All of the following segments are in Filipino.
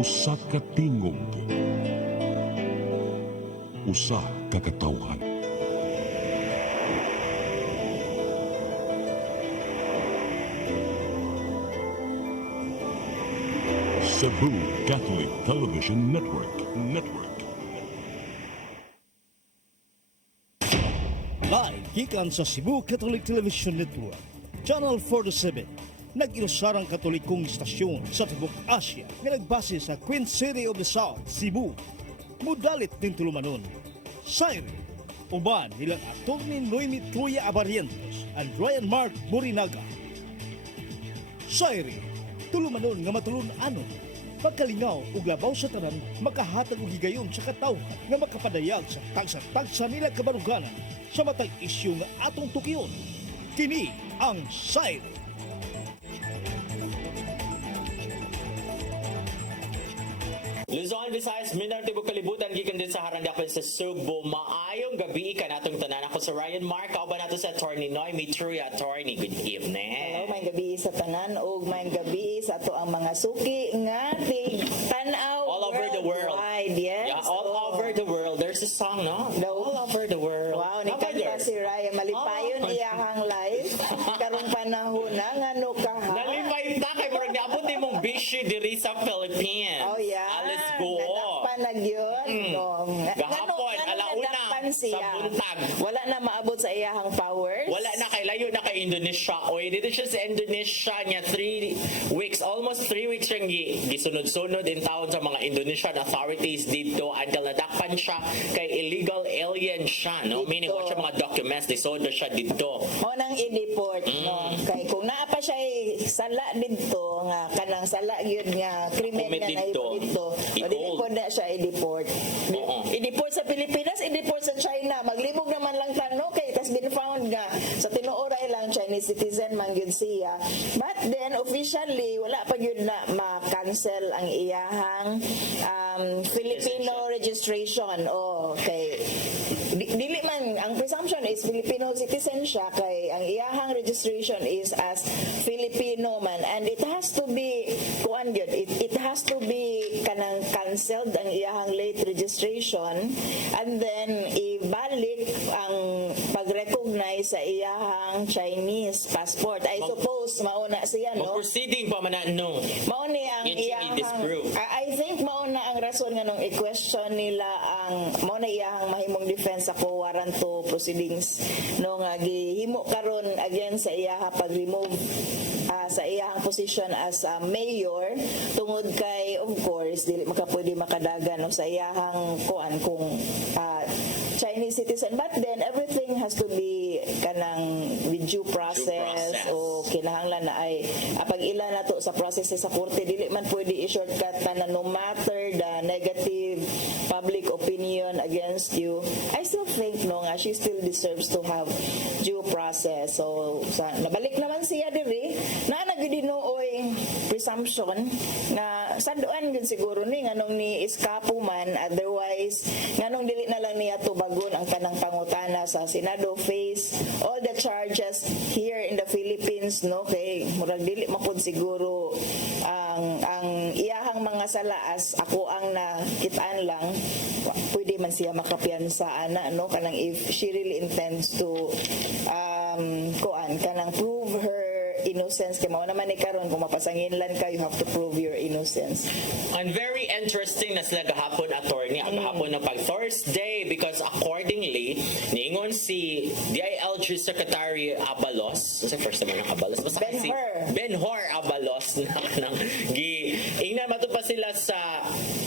Usa ka tingog, usa ka katawhan. Cebu Catholic Television Network. Live gikan sa Cebu Catholic Television Network, Channel 47, nag-ilusarang katolikong istasyon sa Tibok Asia nga nagbase sa Queen City of the South, Cebu. Mudalit din tulumanon, Siren, uban nilang aktor ni Noemi Truya Abarientos and Ryan Mark Borinaga. Siren, tulumanon nga matulun-anon, pagkalingaw ug labaw sa tanan, makahatag og higayon sa katawhan nga makapadayag sa tagsa-tagsa nila kabaruganan sa matag isyu nga atong tukiyon. Kini ang Siren. Luzon, Visayas, Mindanao, Tibok Kalibutan, gikan din sa Harandakpan sa Subo. Maayong gabi ka natong tanan. Ako sa Ryan Mark, kauban nato sa Attorney Noemi Truya. Attorney, good evening. Hello, may gabi sa tanan ug may gabi sa ato ang mga suki nga tanaw All over the world. Yes. Yeah, all over the world. There's a song, no? All over the world. Wow, ni kanta si Ryan malipayon iyahang live karong panahon na ngano ka ha. Nalipay ta kay murag niabot imong bisyo diri sa Philippines. Oh yeah. Let's go. Nadakpan na gyud. Gahapon, alauna, sa buntag. Wala na maabot sa iyahang powers. Wala na kay layo na kay Indonesia. Oy, dito siya sa Indonesia niya 3 weeks, almost 3 weeks siyang gisunod-sunod in town sa mga Indonesian authorities dito until nadakpan siya kay illegal alien siya, no? Dito. Meaning, wala siya mga documents, disodo siya dito. Mo nang i-deport no kay kung naa pa siya sala dito nga kanang sala gyud nga krimen Commit nga dito. dito dili ko na siya i-deport. Oo. I-deport sa Pilipinas, i-deport sa China. Maglibog naman lang tano kay tas been found nga sa tinuoray lang Chinese citizen man gyud siya. But then officially wala pa gyud na ma-cancel ang iyahang Filipino registration. Okay. Dili man ang presumption is Filipino citizen siya kay ang iyahang registration is as Filipino man and it has to be kuan gyud it has to be kanang canceled ang iyahang late registration and then ibalik ang pag-recognize sa iyahang Chinese passport. I suppose mauna siya no. Mag-proceeding pa man na, no. Mao ni ang Yun siya iyahang i-disprove. I think mao na ang rason nga nung i-question nila ang mao na iyahang mahimong defense sa warrant to proceedings no nga gihimo karon again sa iyaha pag-remove sa iyahang position as mayor tungod kay of course dili makapwede makadagan no sa iyahang kuan kung Chinese citizen but then everything has to be kanang with due process o kinahanglan na ay pag ila na to sa process sa korte dili man pwede i-shortcut na no matter the negative public opinion against you. I still think no nga she still deserves to have due process. So nabalik naman siya diri na nagdinooy presumption na saduan gyud siguro ni nganong ni iskapo man otherwise nganong dili na lang niya tubagon ang kanang pangutana sa Senado face all the charges here in the Philippines no kay murag dili mapud siguro ang iyahang mga salaas ako ang nakitaan lang pwede man siya makapiyansa ana no kanang if she really intends to kuan kanang prove her innocence kay mao naman ni karon kung mapasanginlan ka you have to prove your innocence. And very interesting na sila gahapon, attorney, ang gahapon na pag Thursday because accordingly niingon si DILG Secretary Abalos, sa first time ng Abalos, basta si Ben-Hur Abalos na ingnan matud pa sila sa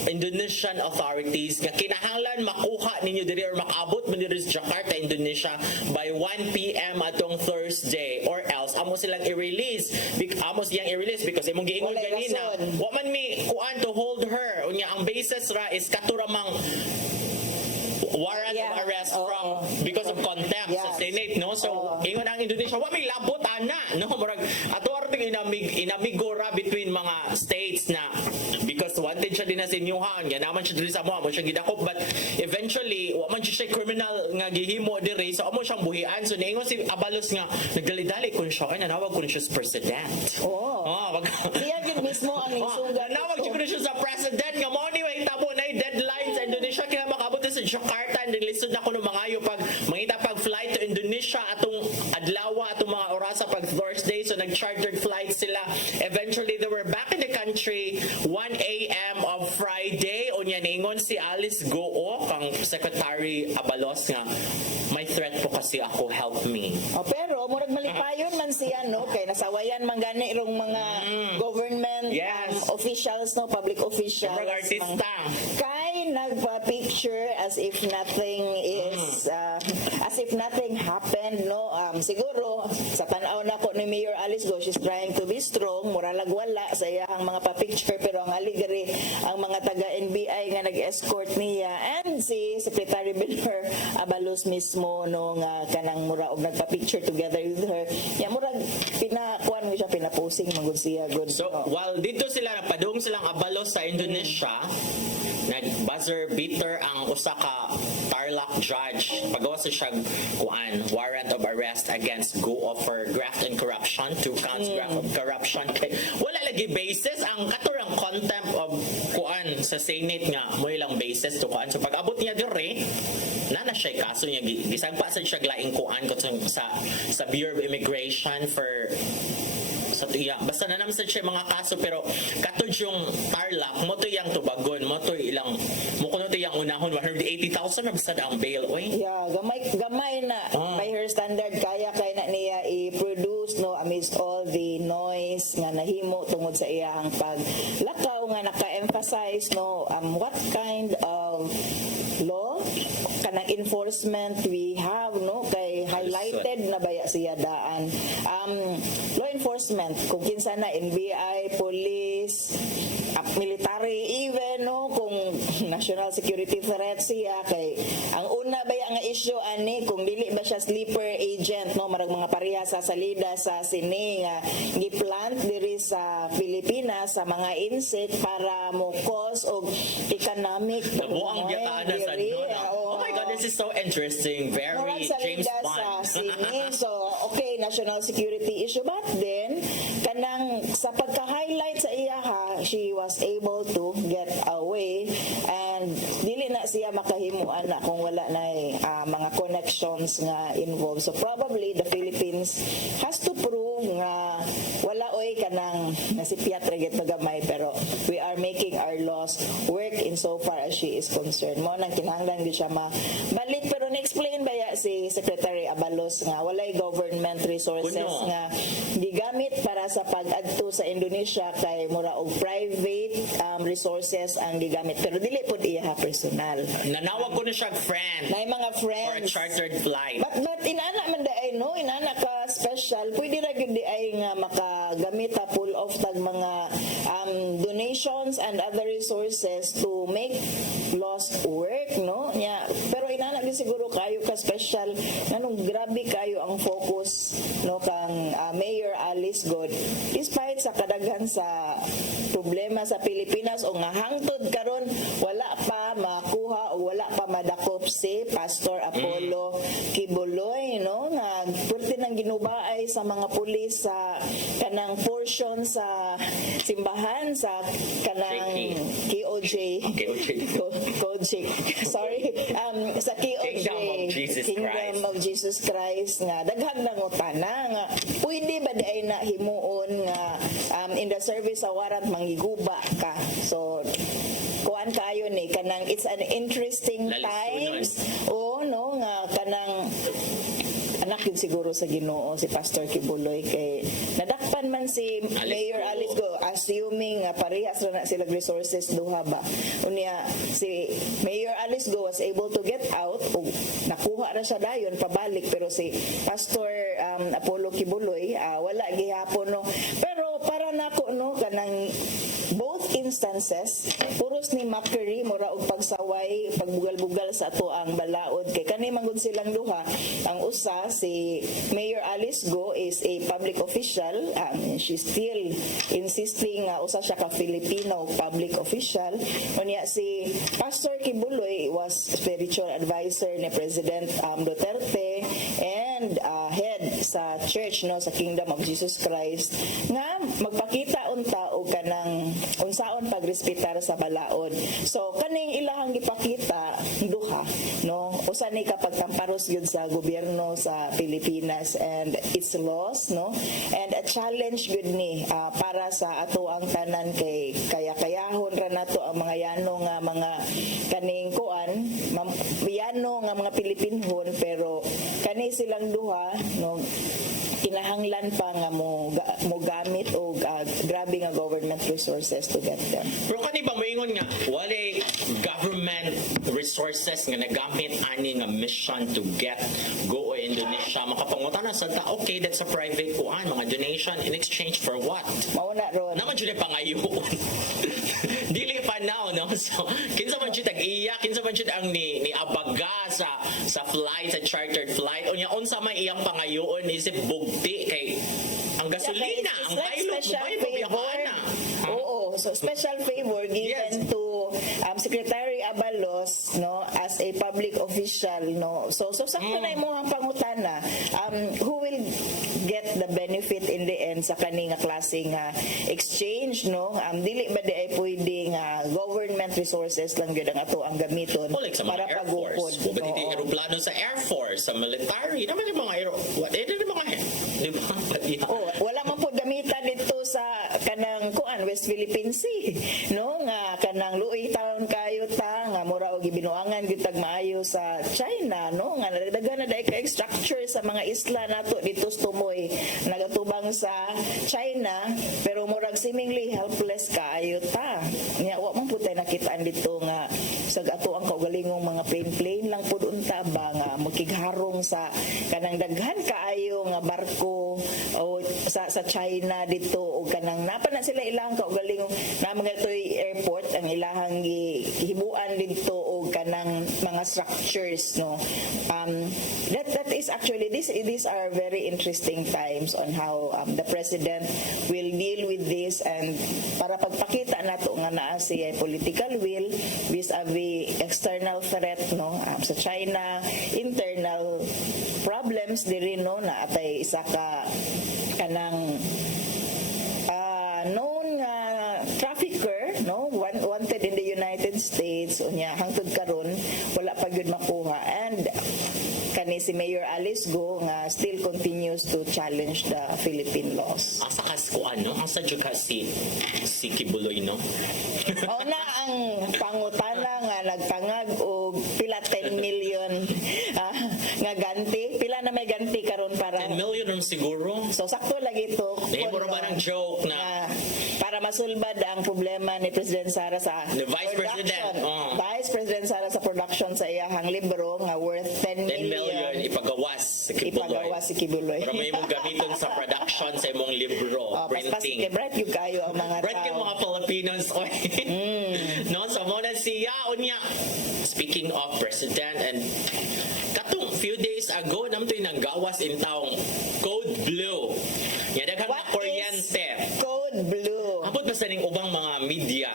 Indonesian authorities nga kinahanglan makuha ninyo diri or makaabot man diri sa Jakarta, Indonesia by 1 PM atong Thursday or else amo silang i-release because imong giingon ganina wa man mi kuan to hold her unya ang basis ra is katuramang warrant of arrest from because of contempt sa Senate no so ingon ang Indonesia wa may labot ana no murag ato arting inamigura between mga states na because wanted siya din na sinyuhan yan naman siya diri sa mo siya gidakop but eventually wa man siya criminal nga gihimo diri so amo siyang buhian so niingon si Abalos nga nagdali-dali kun siya kay nanawag kun siya president wag siya gyud mismo ang nisugat Nanawag ito. siya sa president nga mo ni way tabo na deadline sa Indonesia kaya makabot sa Jakarta and lisod na ko ng mga ayo pag mangita pag flight to Indonesia atong adlaw atong mga orasa pag Thursday so nag-chartered flight sila. Eventually they were back in the country 1 a.m. of Friday. Unya ningon si Alice Goo kang Secretary Abalos nga may threat po kasi ako, help me. Pero murag malipayon man siya no kay nasawayan man gani irong mga government Yes. officials no public officials. Murag artista. Kay nagpa-picture as if nothing is as if nothing happened no siguro sa tan-aw nako ni Mayor Alice Go she's trying to be strong muralag wala sa iyang mga pa-picture pero ang aligari ang mga taga NBI nga nag-escort niya and si Secretary Benhur Abalos mismo no nga kanang mura og nagpa-picture together with her ya murag pinakuan mo siya pinaposing magud siya good So, while dito sila napadung silang Abalos sa Indonesia, nag-buzzer beater ang usa ka Tarlac judge. Pagawa sa siyang warrant of arrest against Goo for graft and corruption, 2 counts graft of corruption. Kay wala lagi basis ang katurang contempt of sa Senate nga mo ilang basis to So pag-abot niya dire, na siya kaso niya gisagpa sa siya laing sa Bureau of Immigration for sa tuya. Basta na naman sa siya mga kaso pero katod yung Tarlac mo to yang tubagon mo to ilang mo kuno to yang unahon 180,000 na basta ang bail oy. Yeah, gamay na by her standard kaya na niya i-produce no amidst all the noise nga nahimo tungod sa iyang paglakaw nga naka-emphasize no what kind of law kanang enforcement we have no kay highlighted na baya siya daan law enforcement kung kinsa na NBI, police, military even no kung national security threat siya kay ang una ba nga issue ani kung dili ba siya sleeper agent no marag mga pareha sa salida sa sini nga giplant diri sa Pilipinas sa mga insect para mo cause og economic Nabuang gyatana sa Oh my god, this is so interesting. Very Murag James salida Bond. sa sini. So, okay, national security issue. But then, kanang sa pagka-highlight sa iya she was able to get away and dili na siya makahimuan na kung wala na mga connections nga involved. So, probably the Philippines has to prove nga wala oy kanang nasipyat ra gyud gamay pero we are making our laws work in so far as she is concerned. Mo nang kinahanglan gyud siya balik pero na-explain ba ya si Secretary Abalos nga walay government resources Kuno. nga gigamit para sa pag-adto sa Indonesia kay mura og private resources ang gigamit pero dili pud iya personal. Nanawag ko na siya friend Nay mga for a friends. chartered flight. But inana man daay no inana ka special pwede ra gyud di ay nga makagamit pull off tag mga donations and other resources to make laws work no nya pero inana gyud siguro kayo ka special nganong grabe kayo ang focus no kang Mayor Alice God despite sa kadaghan sa problema sa Pilipinas o nga hangtod karon wala pa makuha o wala pa madakop si Pastor Apollo Kibuloy no nga pwerte nang ginubaay sa mga pulis sa kanang portion sa simbahan sa kanang KOJ sorry sa KOJ Kingdom of Jesus Christ nga daghang nangutana nga pwede ba di ay na himuon nga in the service sa warrant manggiguba ka so kuan kayo ni kanang it's an interesting times o no nga kanang anak yun siguro sa Ginoo si Pastor Kibuloy kay nadakpan man si Mayor Alice Go assuming parehas ra na sila resources duha ba unya si Mayor Alice Go was able to get out ug nakuha ra siya dayon pabalik pero si Pastor Apollo Kibuloy wala gihapon no pero para nako no kanang both instances puros ni mockery mura og pagsaway pagbugal-bugal sa ato ang balaod kay kani manggod silang duha ang usa si Mayor Alice Go is a public official she's still insisting usa siya ka Filipino public official unya si Pastor Kibuloy was spiritual advisor ni President Duterte and head sa church, no, sa Kingdom of Jesus Christ, nga magpakita unta og kanang unsaon pagrespetar sa balaod. So kaning ilahang gipakita duha, no, usa ni kapagtamparos gyud sa gobyerno sa Pilipinas and its laws, no, and a challenge gyud ni para sa ato ang tanan kay kaya-kayahon ra nato ang mga yano nga mga kaning kuan yano nga mga Pilipinhon, pero kani silang duha, no, kinahanglan pa nga mo gamit og grabe nga government resources to get them. Pero kani ba moingon nga wala government resources nga nagamit ani nga mission to get go Indonesia makapangutana sa ta, okay, that's a private kuan mga donation in exchange for what? Mauna ron. Naman jud pangayoon. Dili pa now, no? So kinsa man jud tag-iya, kinsa man jud ang ni abaga sa flight, sa chartered flight, unya unsa may iyang pangayoon isip bugti kay ang gasolina, ang pilot mo ba ipabiyakan na? Oo, so special favor given Yes. to Secretary Abalos, no, as a public official, no. So sakto na imong pangutana, who will get the benefit in the end sa kaning klase nga exchange, no? Dili ba di ay pwedeng government resources lang gyud ang ato ang gamiton O like sa mga Air Force, o ba't hindi Oo. aeroplano sa Air Force, sa military, naman yung mga di ba? Oh, wala man po gamitan dito sa kanang kuan West Philippine Sea, no, nga kanang luoy taon kayo ta nga mura og gibinuangan gyud tag maayo sa China, no, nga daghan na dai ka structure sa mga isla nato dito sa tumoy nagatubang sa China, pero murag seemingly helpless kaayo ta. Nya wa man pud tay nakitaan dito nga sa ato ang kaugalingong mga plane lang pud unta ba nga makigharong sa kanang daghan kaayo nga barko o sa China dito o kanang napa na sila ilang kaugalingong na mga toy airport ang ilahang gihibuan dito o kanang mga structures, no. That is actually these are very interesting times on how the president will deal with this, and para pagpakita nato nga naa siya political will vis-a-vis external threat, no, sa China, internal problems diri, no, na atay isa ka kanang known nga trafficker, no, wanted in the United States, unya hangtod karon wala pa gyud makuha, and kani si Mayor Alice Go nga still continues to challenge the Philippine laws. Asa kas ko ano, ang sadyo kasi si Kibuloy, no? Mao na ang pangutana nga nagpangag og pila 10 million nga ganti, pila na may ganti karon para 10 million rum siguro. so sakto lagi to. Muro ba ng joke na para masulbad ang problema ni President Sara sa The Vice President, Vice President Sara sa production sa iyahang libro nga worth 10 10 million ipagawas si Kibuloy. ipagawa si Kibuloy. Pero may mong gamiton sa production sa imong libro, printing. Bright yung kayo ang mga Right yung mga Filipinos, oy. No, so mo na siya unya. Speaking of president, and katong few days ago namtoy nanggawas in taong Code Blue. Yan daghang What na kuryente. is Code Blue? Ambot ba sa ning ubang mga media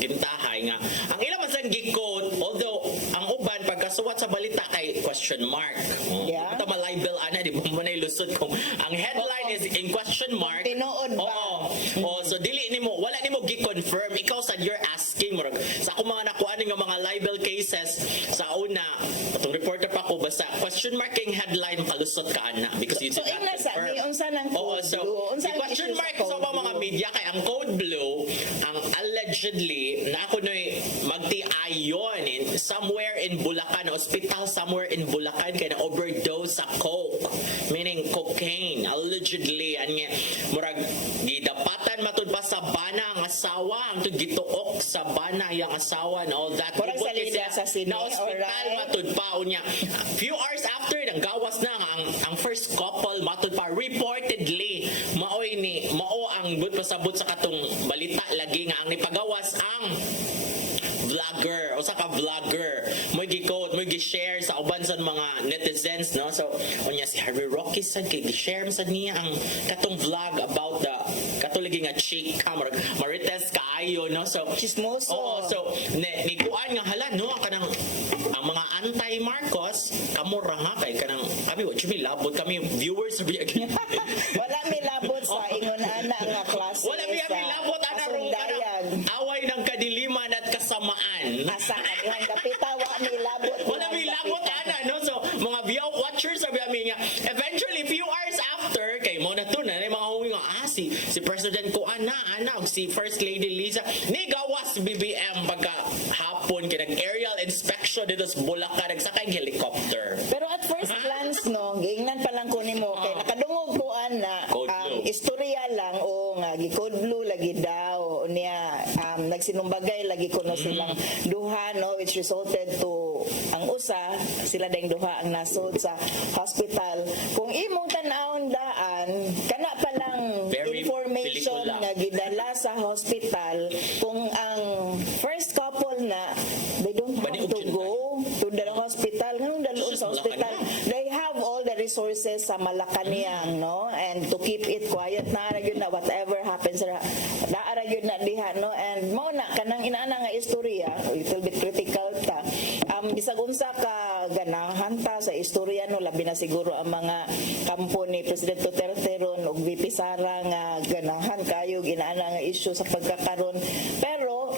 gintahay nga ang ilang man gi-code, although ang uban pagkasuwat sa balita kay question mark. Yeah. Ito ma-libel ana di ba mo na ilusot kung ang headline is in question mark. Tinuod ba? Oo. So dili nimo wala nimo gi-confirm, ikaw sad you're asking mo sa ako mga nakuha nga mga libel cases sa una atong reporter pa ko basta question mark king headline makalusot ka ana because you So did not ina sa confirm. ni unsa nang Oo, Code so Blue? Unsa the ang question issue sa mark Code sa mga Blue? media kay ang Code Blue ang allegedly na ako no'y magti-ayon in somewhere in Bulacan, hospital somewhere in Bulacan kay na overdose sa coke, meaning cocaine allegedly, anya murag gidapatan matud pa sa bana ang asawa ang gituok sa bana yang asawa and all that. Murag Tibot salida kay sa sine, na hospital alright. matud pa unya few hours after nang gawas na ang first couple matud pa reportedly mao ang but pasabot sa katong balita lagi nga ang nipagawas ang vlogger o sa ka vlogger mo gi-code mo gi-share sa uban sa mga netizens, no, so unya si Harry Rocky sad kay gi-share sad niya ang katong vlog about the katuligi nga chick marites kaayo, no, so Chismoso. oo, so ni kuan nga hala no ang kanang ang mga anti-Marcos kamura nga kay kanang Kami, what you mean, labot kami, viewers, sabi again. Wala may labot sa ingon ana nga klase. Wala may labot, ana, Asundayag. away ng kadiliman at kasamaan. Asa kanang kapita wa may labot. Wala may labot, ana, no? So, mga view watchers, sabi kami nga, eventually, few hours after, kay mo na to, na mga huwi nga, si President ko, ana, og si First Lady Liza, ni gawas BBM pagka hapon, kinag aerial inspection dito sa Bulacan, nagsakay helicopter. Pero at first glance no, giingnan pa lang ko nimo kay nakadungog ko ana Code ang blue. istorya lang o nga gi-code blue lagi daw niya nagsinumbagay lagi ko no silang duha no which resulted to ang usa sila ding duha ang nasod sa hospital. Kung imong tan-awon daan kana pa lang Very information pelikula. nga gidala sa hospital kung ang first couple na they don't have Bani, to ugin go to the hospital nganong dalon sa Sa hospital they have all the resources sa Malacañang no and to keep it quiet na ra gyud na whatever happens na ra gyud na diha no and mao na kanang inaana nga istorya a little bit critical ta bisag unsa ka ganahan ta sa istorya no labi na siguro ang mga kampo ni President Duterte ron ug VP Sara nga ganahan kayo inaana nga issue sa pagkakaron pero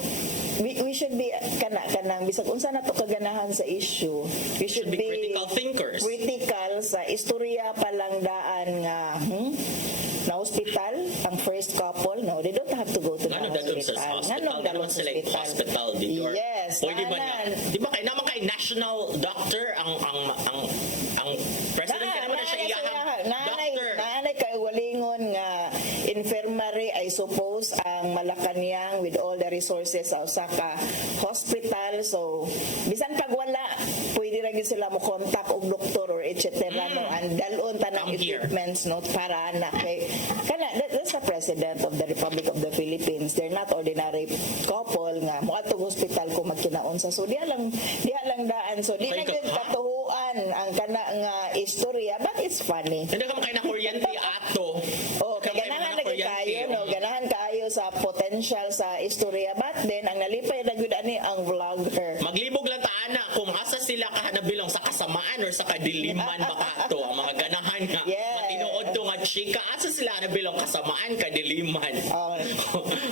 we should be kanang bisag unsa na to kaganahan sa issue we should be critical thinkers. critical sa istorya palang daan nga na hospital ang first couple no they don't have to go to the Ano dalon sa hospital hospital? Dalon sila yung hospital dito. Or yes pwede ba na? tanan. Di ba kay naman kay national doctor ang president kaya naman na siya iyahang doctor. Naanay kay walingon nga infirmary I suppose ang Malacañang with all the resources sa usa ka hospital so bisan pag wala pwede ra gyud sila mo contact og doktor or etc. no and dalon tanang Come here. equipments no para na kay kana that's the president of the Republic of the Philippines they're not ordinary couple nga mo atong hospital kung magkinaunsa so diha lang daan so di na Okay, gyud katuhuan ang kana nga istorya but it's funny. Hindi ka makay na kuryente ato. Oh, kay ganahan lagi kayo no, ganahan kayo sa potential sa istorya but then ang nalipay na gyud ani ang vlogger. Maglibog lang taana kung asa sila kahanabilong sa kasamaan or sa kadiliman makato ang mga ganahan nga Yes. matinuod to nga chika asa sila hanabilong kasamaan kadiliman. Oh.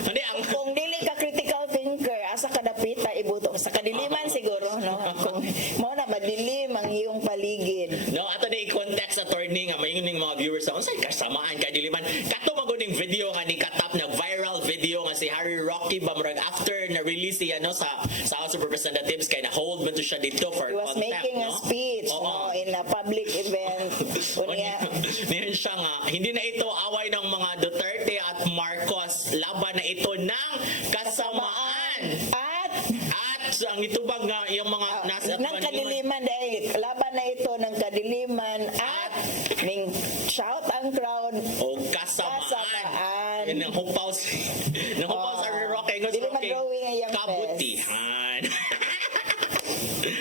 Hindi ang Kung dili ka critical thinker, asa ka dapita ibuto sa kadiliman siguro no. Kung mo na madilim ang iyong paligid. no ato ni context attorney nga mayingon mga viewers sa unsay kasamaan kadiliman kato maguning video nga ni katap na viral video nga si Harry Roque ba murag after na release siya no sa House of Representatives kay na hold man to siya dito for He was contempt making a no? speech Oo. no, in a public event. Unya, Niyan siya nga, hindi na ito away ng mga Duterte at Marcos, laban na ito ng kasamaan. at At ang itubag nga yung mga nasa ng kadiliman dahil laban na ito ng kadiliman at ning shout ang crowd o kasamaan. Kasamaan. Yan ang hupaw sa Roque. Dili mag-drawing ang young kabutihan.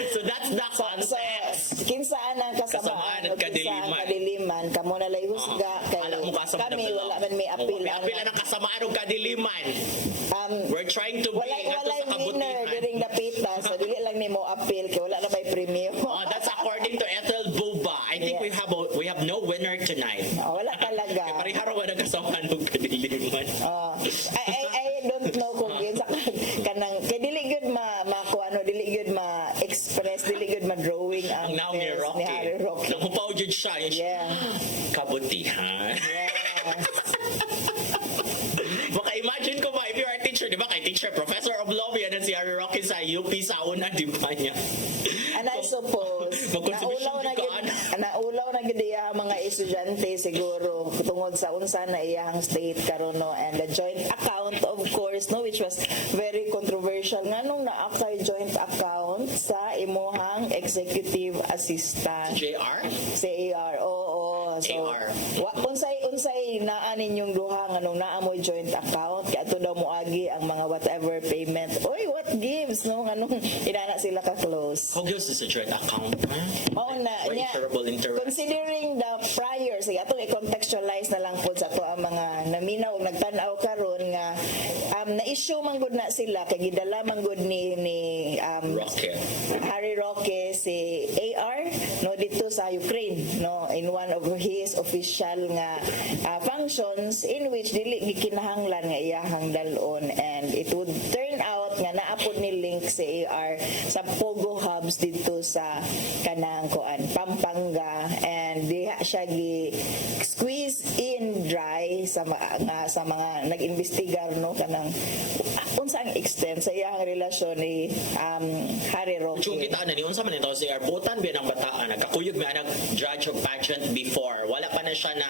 So that's the so context. kinsaan ang Kasamaan kasamaan at o kinsaan ang kadiliman kamo na lay husga kay Alam mo kasamaan kami wala man may apil may apil ang kasamaan o kadiliman. We're trying to be walay nga to sa winner kabutihan. during the pita so dili lang nimo apil kay wala na may premyo. That's according to Ethel Buba. I think Yes. we have no winner tonight. Wala talaga. Kaya pariharo ba nagkasamaan ng kadiliman? Oh, I don't know kung yun sa kanang kay dili gyud makuano dili gyud ma-express dili gyud ma-drawing ang Ang now ni face Rocky. Harry Roque. Nakupaw jud siya. Yung Yeah. kabutihan. Yes. Baka imagine ko ba, if you are a teacher, di ba kay teacher, professor of law, yan si Harry Roque sa UP sa una, di ba niya? And I suppose Mag-contribution naulaw na di ka, gyud naulaw na gyud iya mga estudyante siguro tungod sa unsa na iyang state karon no and the joint account of course no which was very controversial nganong naa kay joint account sa imuhang executive assistant JR? si AR oo so AR. unsay naa ninyong duha nganong naa mo joint account kay ato daw moagi ang mga whatever payment oy what gives no nganong inana sila ka close How goes this a joint account? mao na Or niya interable interest? considering the prior sige atong i-contextualize na lang po sa to ang mga naminaw ug nagtan-aw karon nga na-issue man gud na sila kay gidala man gud ni Roque. Harry Roque si AR no dito sa Ukraine, no, in one of his official nga functions in which dili gikinahanglan nga iyahang dalon, and it would turn out nga naapod ni link si AR sa Pogo hubs dito sa kanang kuan Pampanga, and diha siya gi squeeze in dry sa mga nag-imbestigar, no, kanang unsa ang extent sa iyang relasyon ni Harry Roque. Kung kita na ni unsa man ito si Arbutan biya ng bataan nagkakuyog may anak judge of pageant before. Wala pa na siya na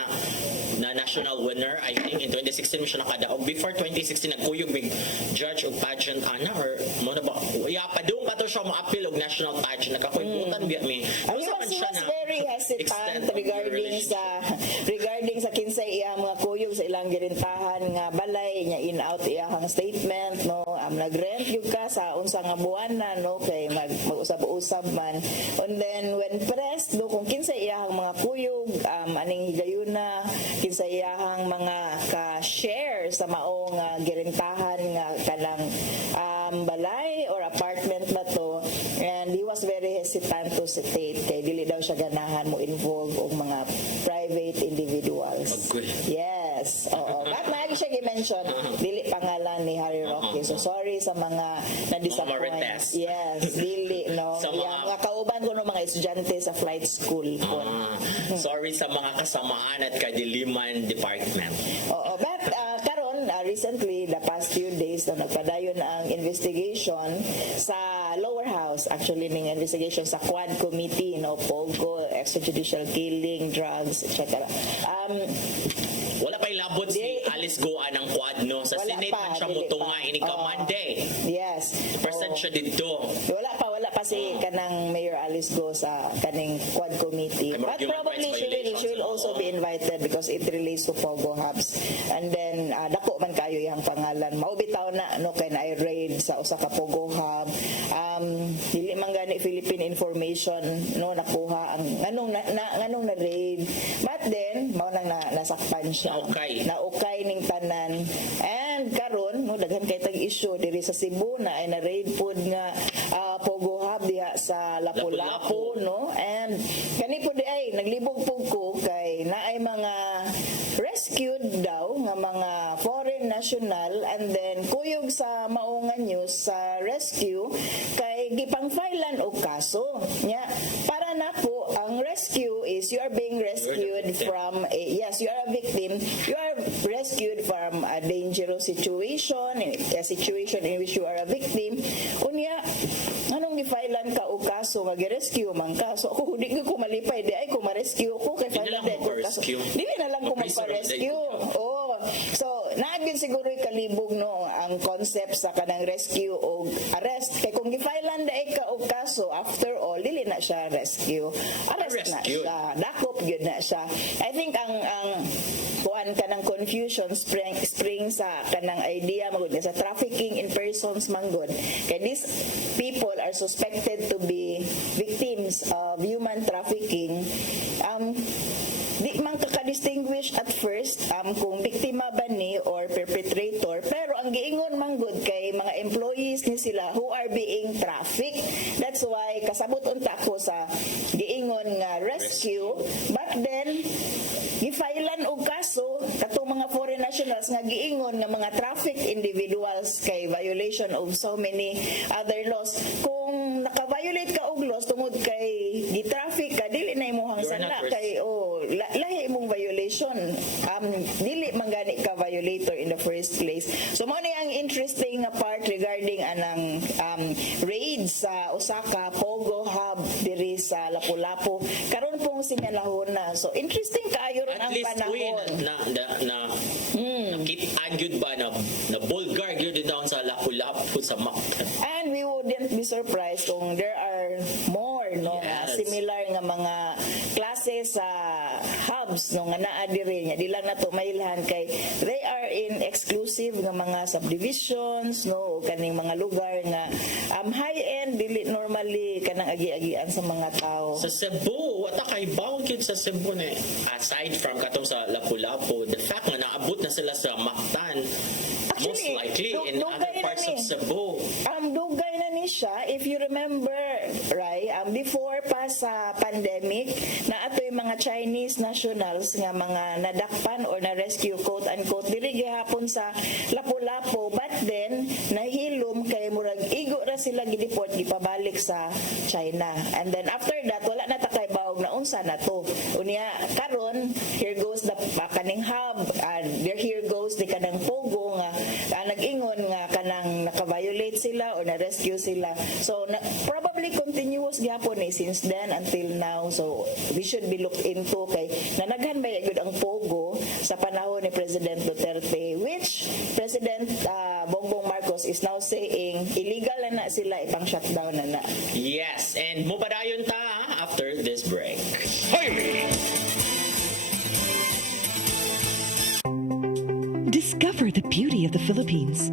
national winner. I think in 2016 mo siya nakadaog. Before 2016 nagkuyog may judge of pageant ana or mo na ba? Ya pa doon pa to siya mo appeal og national pageant nagkakuyutan biya mi. He was very hesitant regarding sa kinsay iyang mga kuyog sa ilang girintahan nga balay nya in out iyang statement, no, nagrent gyud ka sa unsa nga buwana, no, kay mag-usab-usab man, and then when pressed do kung kinsay iyang mga kuyog aning higayuna, kinsay iyang mga ka-share sa maong girintahan nga kanang balay or apartment ba to, and he was very hesitant to state kay dili daw siya ganahan mo involve og mga private individuals. Okay. Yes. Oo. But maagi siya gi-mention dili pangalan ni Harry Roque. So sorry sa mga na-disappoint. Marites. Yes, dili, no. Sa Mga kauban ko no mga estudyante sa flight school. Sorry sa mga kasamaan at kadiliman department. Oo, but karon recently, the past few days, no, nagpadayon ang investigation sa lower house, actually ning investigation sa Quad Committee, no, Pogo, extrajudicial killing, drugs, etc. Wala pa ilabot si Alice Goa ng Quad, no? Sa Wala Senate pa, man siya dili mutunga pa. ini ka Monday. Yes. Present siya dito. Wala pa si kanang Mayor Alice Go sa kaning Quad Committee. I'm But human probably rights she will also be invited because it relates to Pogo hubs. And then dako man kayo yang pangalan. Maubitaw na, no, kay na raid sa usa ka Pogo hub. Dili man gani Philippine information, no, nakuha ang nganong na raid. But then mao nang nasakpan siya. Naukay ning tanan. And karon mo daghan kay tag issue diri sa Cebu na ay na raid pod nga Pogo hub diha sa Lapu-Lapu, no, and kani po di ay naglibog pug ko kay naay mga rescued daw nga mga foreign national, and then kuyog sa maungan news sa rescue kay gipang-filean og kaso nya para na po ang rescue is you are being rescued from you are a victim, you are rescued from a dangerous situation, a situation in which you are a victim. Unya anong gifailan ka og kaso nga gi-rescue man ka, so ako di ko malipay di ay ko ma-rescue ko kay failan ko kaso dili na lang ko magpa-rescue. Oh, so naagin siguro kalibog, no, ang concept sa kanang rescue o arrest kay kung gifailan dai ka og kaso, after all dili na siya rescue, arrest na siya, dakop gyud na siya. I think ang kuan kanang confusion spring sa kanang idea magud sa trafficking in persons manggod kay these people are suspected to be victims of human trafficking. Di man kaka-distinguish at first kung biktima ba ni or perpetrator, pero ang giingon manggod kay mga employees ni sila who are being trafficked. That's why kasabot unta ko sa giingon nga rescue, but then gifailan og kaso katong mga foreign nationals nga giingon nga mga trafficked individuals kay violation of so many other laws. Kung naka-violate ka og laws tungod kay gi-traffic ka, dili na imong sala kay lahi imong violation. Dili man gani ka violator in the first place. So mao ni ang interesting nga part regarding anang raid sa Osaka Pogo hub diri sa Lapu-Lapu karon pong sinalahon na. So interesting kaayo ron ang panahon. Nakit-agyod ba na bulgar gyud down sa Lapu-Lapu sa map. And we wouldn't be surprised kung there are more, no, similar nga mga klase sa hubs, no, nga naa diri nya di lang nato mailhan kay they are in exclusive nga mga subdivisions, no, kaning mga lugar nga high end dili normally kanang agi-agian sa mga tao. Sa Cebu, wata kay bawon gyud sa Cebu na aside from katong sa Lapu-Lapu, the fact nga naabot na sila sa Mactan. Actually, most likely in other Dugay na parts of ni. Cebu. Dugay na ni siya. If you remember, Rai, before pa sa pandemic, na ato yung mga Chinese nationals nga mga nadakpan or na-rescue, quote-unquote, dili gihapon sa Lapu-Lapu. But then, nahilom kay murag igo ra sila gidiport, gipabalik sa China. And then after that, wala na takay bawog na unsa na to. Unya, karon here goes the kaning hub, here goes the kanang pogo nga nag-ingon nga kanang naka-violate sila or na-rescue sila. So probably continuous gyapon since then until now. So we should be looked into kay nanaghan ba gyud ang pogo sa panahon ni President Duterte, which President Bongbong Marcos is now saying illegal na sila, ipang shutdown na. Yes, and mupadayon ta after this break. Discover the beauty of the Philippines.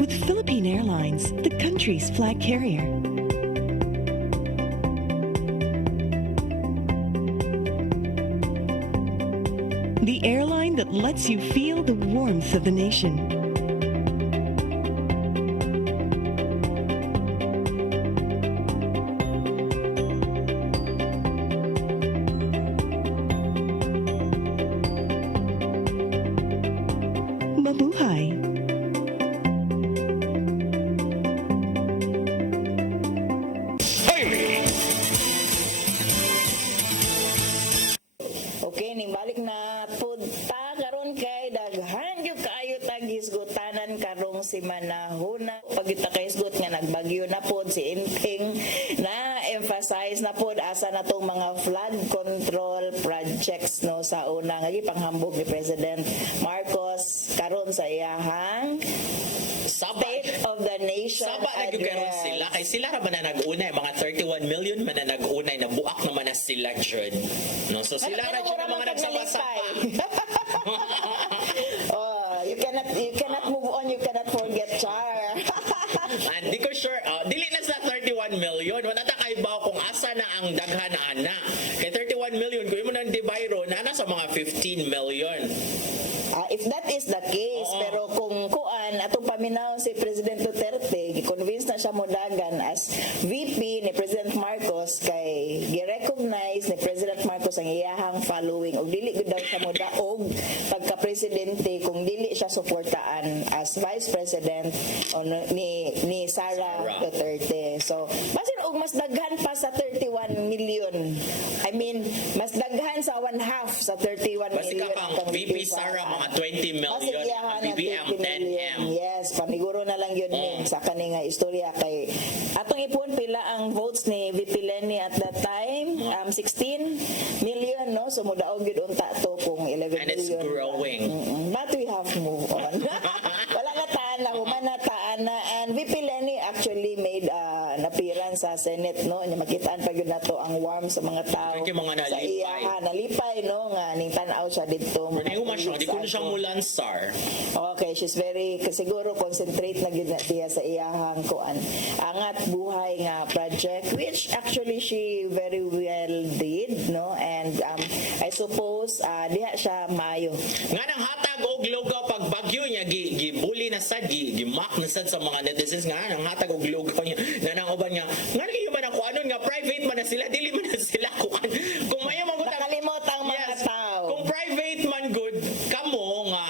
With Philippine Airlines, the country's flag carrier. The airline that lets you feel the warmth of the nation. Mabuhay. Okay, ning balik na punta karon kay daghan gyud kaayo tag hisgutanan karong si manahuna. Pagita kay hisgot nga nagbagyo na pod si Inting na emphasize na pod asa na tong mga flood control projects no sa una nga gipanghambog ni President Marcos karon sa iyahang State of the Nation Saba nagkaroon address. sila. Kay sila ra man na nag-unay. Mga 31 million man na nag-unay. Nabuak naman na sila, Jud. No? So sila ra dyan ang mga nagsaba-saba. You cannot move on, you cannot forget Char. Hindi ko sure. Dili na sa 31 million. Wala ta kay ba kung asa na ang daghan ana. Kay 31 million, kung mo nang dibayro, na sa mga 15 million. If that is the case, pero kung kuan atong paminaw si President Duterte, gi-convince na siya mo dagan as VP ni President Marcos kay gi-recognize ni President Marcos ang iyahang following og dili gud daw siya mo daog pagka presidente kung dili siya suportaan as Vice President ni Sara Duterte. So, basin og mas daghan pa sa 31 million. I mean, mas daghan sa 1/2 sa 31 Basi million. ka kang VP Sara mga 20 million, ang BBM 10M. Yes, paniguro na lang yun sa kaninga istorya kay atong ipon pila ang votes ni VP Lenny at that time 16 million no, so mudaog gyud unta to kung 11 And it's million. growing. But we have moved on. Wala na taan na, human na taan na, and VP Lenny actually made an appearance sa Senate no, nya makitaan pa gyud nato ang warm sa mga tao Kaya mga sa nalipay. iya nalipay no nga ning tan-aw siya didto. Pero nahiuma siya, di ko na siyang mulansar. Okay, she's very siguro concentrate na gyud na siya sa iyahang kuan angat buhay nga project, which actually she very well did no, and I suppose diha siya maayo. Nga nang hatag og logo pag bagyo niya gibuli na sad gimak na sad sa mga netizens nga nang hatag og logo niya nanang uban nga nga iyo man ako anon nga private man na sila dili man na sila kuan kung mayo man gud Nakalimot ang mga Yes. tao. Kung private man good kamo nga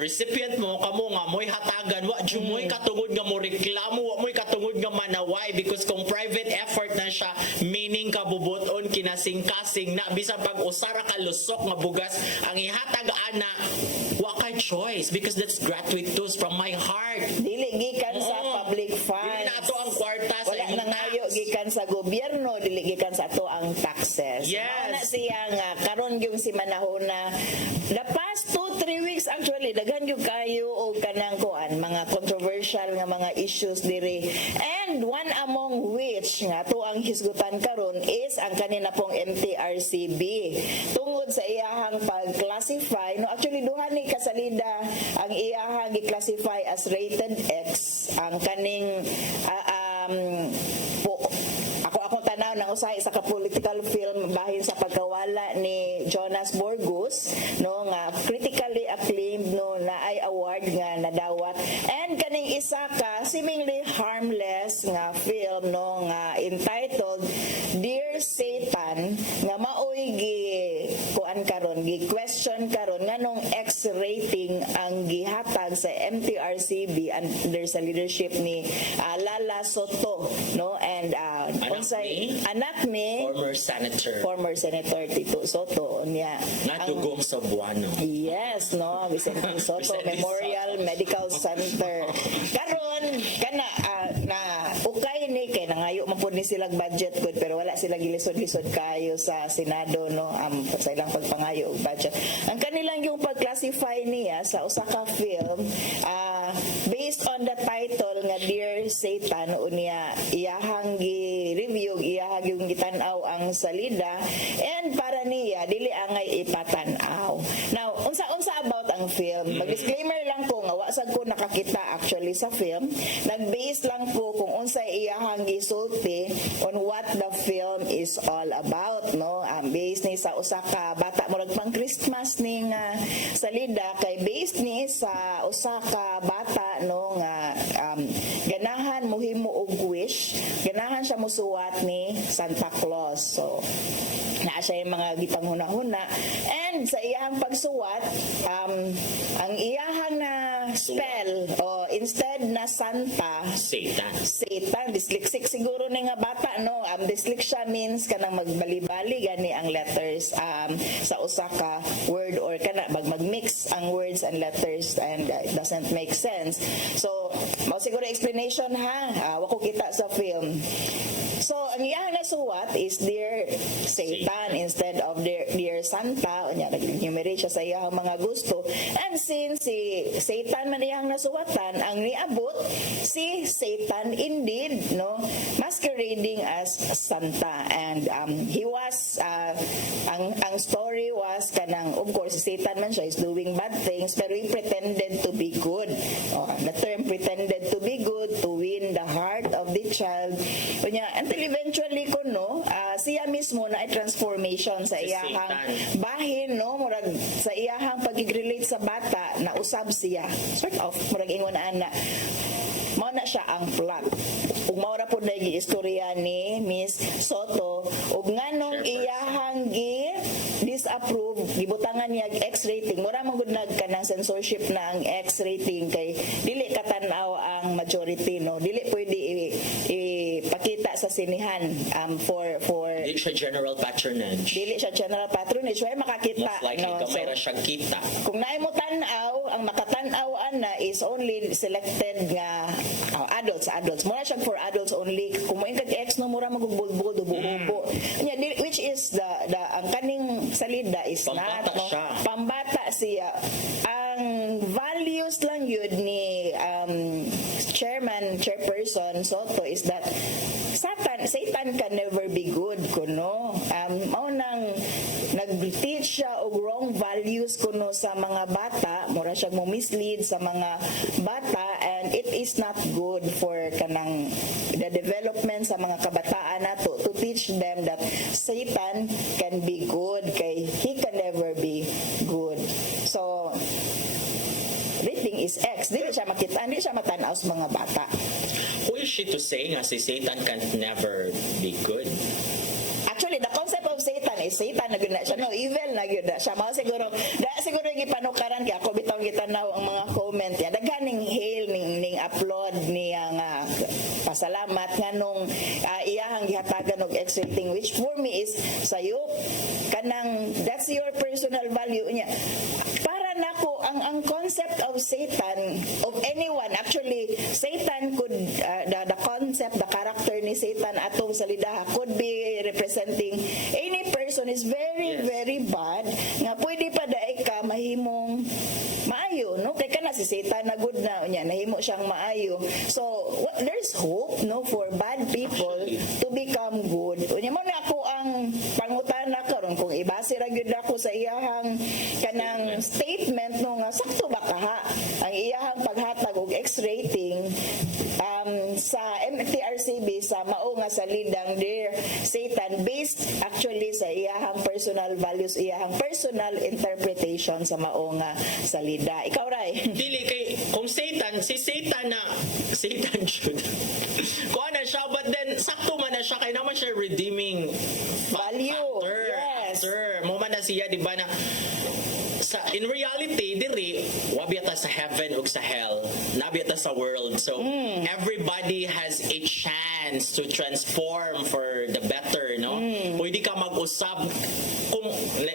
recipient mo kamo nga moy hatagan wa jud moy katungod nga mo reklamo wa moy katungod nga manaway because kung private effort na siya meaning kabubuton kinasing-kasing na bisan pag usara ka lusok nga bugas ang ihatag ana wa kay choice because that's gratuitous from my heart. Dili gikan sa public funds. Dili na ato ang kwarta sa Wala imong nang ayo tax. gikan sa gobyerno, dili gikan sa ato ang taxes. Yes. Na siya nga karon yung si manahuna the past 2-3 weeks actually daghan yung kayo og kanang kuan mga controversial nga mga issues diri, and one among which which nga to ang hisgutan karon is ang kanina pong MTRCB tungod sa iyahang pag-classify, no, actually duha ni kasalida ang iyahang i-classify as rated X ang kaning akong tanaw ng usahay sa ka-political film bahin sa pagkawala ni Jonas Borgus, no, nga critically acclaimed, no, na ay award nga nadawat, and kaning isa ka seemingly harmless nga film, no, nga entitled Dear Satan, nga maoy kuan karon gi question karon nganong X rating ang gihatag sa MTRCB under sa leadership ni Lala Soto, no, and anak ni former senator Tito Soto niya Natugong sa Buano. yes, no, Vicente Soto Vicente Memorial Soto. Medical Center karon kana na ukay ni kay nangayo man pud ni silang budget good pero wala sila gilisod-lisod kayo sa Senado, no, sa ilang pagpangayo og budget. Ang kanilang yung pag-classify niya sa usa ka film based on the title nga Dear Satan unya iyahang gi-review iyahang yung gitan-aw ang salida and para niya dili angay ipatan-aw. Now unsa about ang film, mag-disclaimer lang ko nga wasag ko nakakita actually sa film, nag-base lang ko kung unsay iyahang gisulti on what the film is all about, no. Based ni sa usa ka bata murag pang Christmas ning salida kay based ni sa usa ka bata, no, nga ganahan mohimo og wish, ganahan siya mosuwat ni Santa Claus. So naa siya yung mga gipanghuna-huna and sa iyahang pagsuwat ang iyahang na spell instead na Santa Satan dyslexic siguro ni nga bata, no. Dyslexia means kanang magbali-bali gani ang letters sa usa ka word or kana magmix ang words and letters and it doesn't make sense. So mao siguro explanation ha, wa ko kita sa film. So ang iyang nasuwat is Dear Satan instead of Dear Santa, unya nag-enumerate siya sa iyang mga gusto, and since si Satan man iyang nasuwatan, ang niabot si Satan indeed, no, masquerading as Santa, and he was ang story was kanang of course si Satan man siya is doing bad things pero he pretended to be good. The term pretended to be good to win the heart of the child, unya until eventually kuno siya mismo na ay transformation sa iyahang bahin, no, murag sa iyahang pag-relate sa bata na usab siya sort of murag ingon ana mao na siya ang plot ug mao ra pud gi istorya ni Miss Soto ug nganong iyahang disapprove gibutangan niya X rating mura man gud nagkanang censorship na ang X rating kay dili katanaw ang majority, no, dili pwede ipakita sa sinihan for Dili siya general patronage. Why makakita, Most likely no, gamay ra siya kita. kung naay mo tan-aw ang makatan-aw ana is only selected nga adults mura siya for adults only. Kung mo kag X no mura magugbulbul dubuhubo which is the ang kaning salida is Pambata not, no, siya. pambata siya. Ang values lang yun ni chairperson Soto is that Satan can never be good kuno. Mao nang nag-teach siya og wrong values kuno sa mga bata, mura siya mo mislead sa mga bata, and it is not good for kanang the development sa mga kabataan nato to teach them that Satan can be good kay he can never be good. So rating is X, dili siya makita, dili siya matanaw sa mga bata. Who is she to say nga si Satan can never be good? Actually, the concept of Satan is Satan na gud na siya, no, evil na gud na siya. Mao siguro yung ipanukaran kaya ako bitaw gitanaw ang mga comment ya daghaning hail ning upload niya nga pasalamat nganong iyahang gihatagan og X rating, which for me is sayo kanang that's your personal value niya. Para nako ang concept of Satan, of anyone, actually Satan could the concept, the character ni Satan atong salida could be representing any person is very bad nga pwede pa daay ka mahimong maayo, no, kay kana si Satan na good na unya nahimo siyang maayo. So there's hope, no, for bad people to be gyud ako sa iyahang kanang statement no nga sakto ba kaha ang iyahang paghatag og X rating sa MTRCB sa mao nga salidang Dear Satan based actually sa iyahang personal values, iyahang personal interpretation sa mao nga salida. Ikaw Ray. Dili kay kung Satan, si Satan na Satan should. Kuha na siya, but then sakto man na siya kay naman siya redeeming Value, yes. Factor. Mo man na siya di ba na in reality diri wabi ata sa heaven ug sa hell, nabi ata sa world. So everybody has a chance to transform for the better, no? Pwede ka mag-usab kung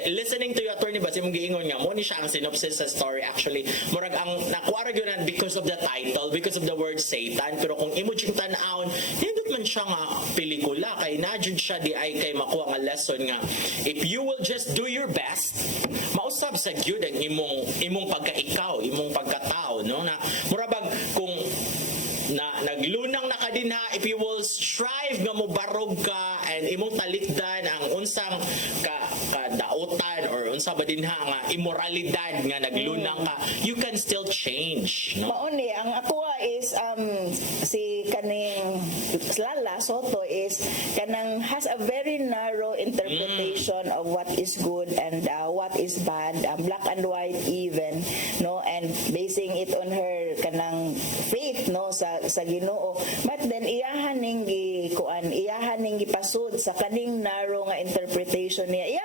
listening to you attorney ba imong giingon nga mo ni siya ang synopsis sa story. Actually murag ang nakuha ra gyud because of the title, because of the word Satan, pero kung imo jing tan-awon hindot man siya nga pelikula kay na jud siya di ay kay makuha nga lesson nga if you will just do your best mausab sa gyud ang imong pagkaikaw, imong pagkatao, no? Na murabag kung naglunang na ka din ha, if you will strive nga mo barog ka and imong talikdan ang unsang kadautan or unsa ba din ha nga immoralidad nga naglunang ka, you can still change, no? Mauni ang ako is si kaning Lala Soto is kanang has a very narrow interpretation of what is good and what is bad, black and white even, no, and basing it on her kanang faith, no, sa Ginoo. But then iyahan ning gipasud sa kaning narrow nga interpretation niya.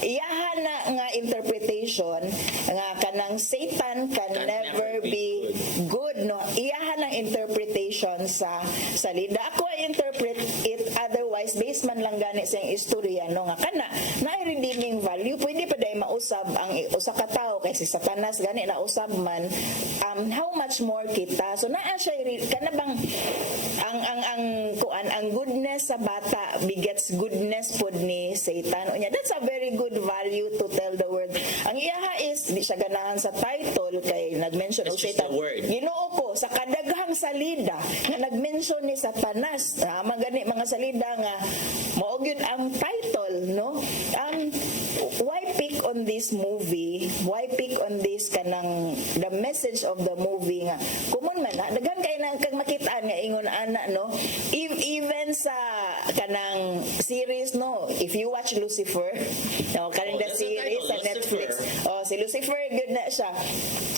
Iyahan na nga interpretation nga kanang Satan can never be good, no. Iyahan ang interpretation sa salida. Ako ay interpret it otherwise based man lang gani sa istorya, no, nga kana na redeeming value. Pwede pa day mausab ang usa ka tawo kay si Satanas gani na usab man, how much more kita. So naa siya kana bang ang goodness sa bata begets goodness pod ni Satan. Unya, that's a very good value to tell the world. Ang iyaha is di siya ganahan sa title kay nag-mention og Satan. Ginoo ko sa kadaghang salida nga nag-mention ni Satanas. Magani mga salida nga mao gyud ang title, no? Why pick on this movie? Why pick on this kanang the message of the movie nga kumon man daghan kay nang kag makitaan nga ingon ana, no? Even sa kanang series, no, if you watch Lucifer, no, kaning the series sa Netflix, si Lucifer good na siya,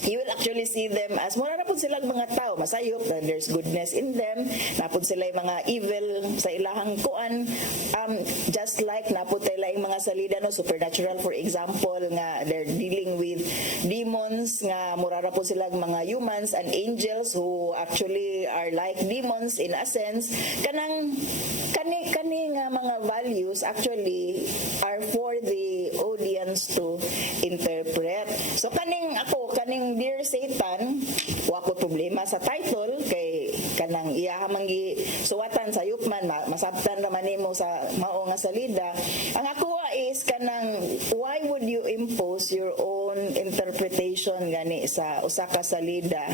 you will actually see them as mura na pud silang mga tao masayop, there's goodness in them, napud sila yung mga evil sa ilahang kuan, just like napud sila yung mga salida, no, supernatural for example nga they're dealing with demons nga mura na pud silang mga humans and angels who actually are like demons in a sense. Kanang kani nga mga values actually are for the audience to interpret. So kaning Dear Satan, wa ko problema sa title kay kanang iyaha manggi suwatan sa yukman masabtan naman nimo sa mao nga salida. Ang ako is kanang why would you impose your own interpretation gani sa usa ka salida?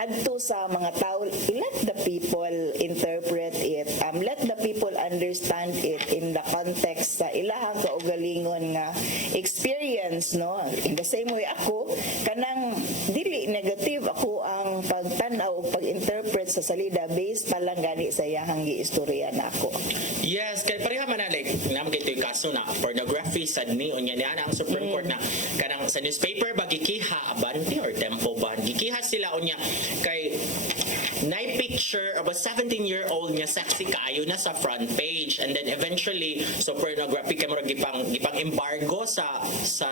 Adto sa mga tao, let the people interpret it, let the people understand it in the context sa ilahang kaugalingon nga experience, no? In the same way ako kanang dili negative ako ang pagtan-aw o pag-interpret sa salida based pa lang gani sa iyahang giistorya nako. Yes, kay pareha man na like nam kay kaso na pornography sad ni unya ni ana ang Supreme Court na kanang sa newspaper ba gikiha Abante or Tempo ba gikiha sila unya kay night picture of a 17-year-old nga sexy kaayo na sa front page, and then eventually so pornography kay murag gipang embargo sa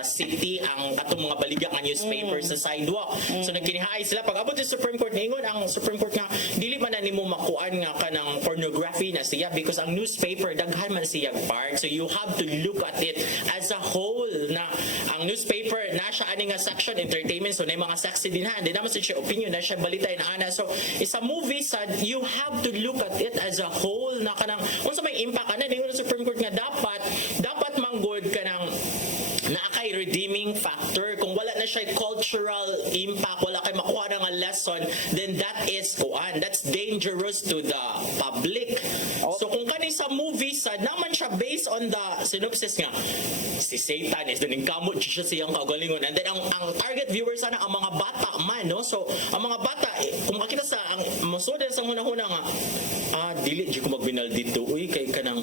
city ang atong mga baliga nga newspaper sa sidewalk. So nagkinihaay sila pag abot sa Supreme Court ningon ang Supreme Court nga dili man na nimo makuan nga kanang pornography na siya because ang newspaper daghan man siya part, so you have to look at it as a whole na ang newspaper na siya ani nga section entertainment, so na mga sexy din ha, di naman siya opinion na siya balita na ana. So isa movie sad you have to look at it as a whole na kanang unsa may impact ana ningon sa Supreme Court nga dapat manggod kanang naa kay redeeming factor. Kung wala na siya cultural impact, wala kay makuha na nga lesson, then that's dangerous to the public. So kung kani sa movie sad naman siya based on the synopsis nga si Satan is daning kamot siya siyang kaugalingon, and then ang target viewers sana ang mga bata man, no? So ang mga bata kung makita sa ang masudan sa hunahuna nga dili jud ko magbinal dito uy kay kanang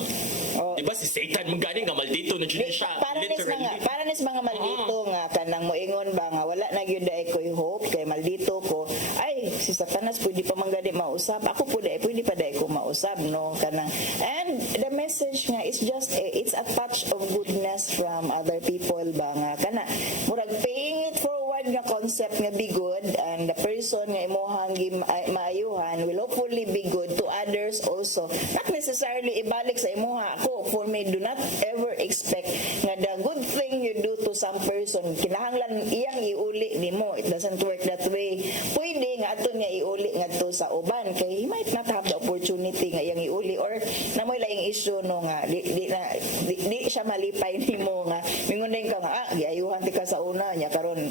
di ba si Satan mo ganing nga maldito na jud siya literally. Para nis mga maldito nga kanang moingon ba nga wala na gyud ay ko'y hope kay maldito ko. Ay si Satanas pwede pa man gani mausab. Ako pwede pa dai ko mausab, no, kanang. And the message nga is just it's a touch of goodness from other people ba nga kana murag paying it forward nga concept nga be good, and the person nga imuhang maayuhan will hopefully be good to others also. Not necessarily ibalik sa imuha. Ako, for me, do not ever expect nga the good thing you do to some person kinahanglan iyang iuli nimo. It doesn't work that way. Pwede nga aton nga iuli nga to sa uban kay he might not have the opportunity nga iyang iuli, or namoy laing issue no nga di siya malipay nimo nga mingon ka nga giayuhan ti ka sa una nya karon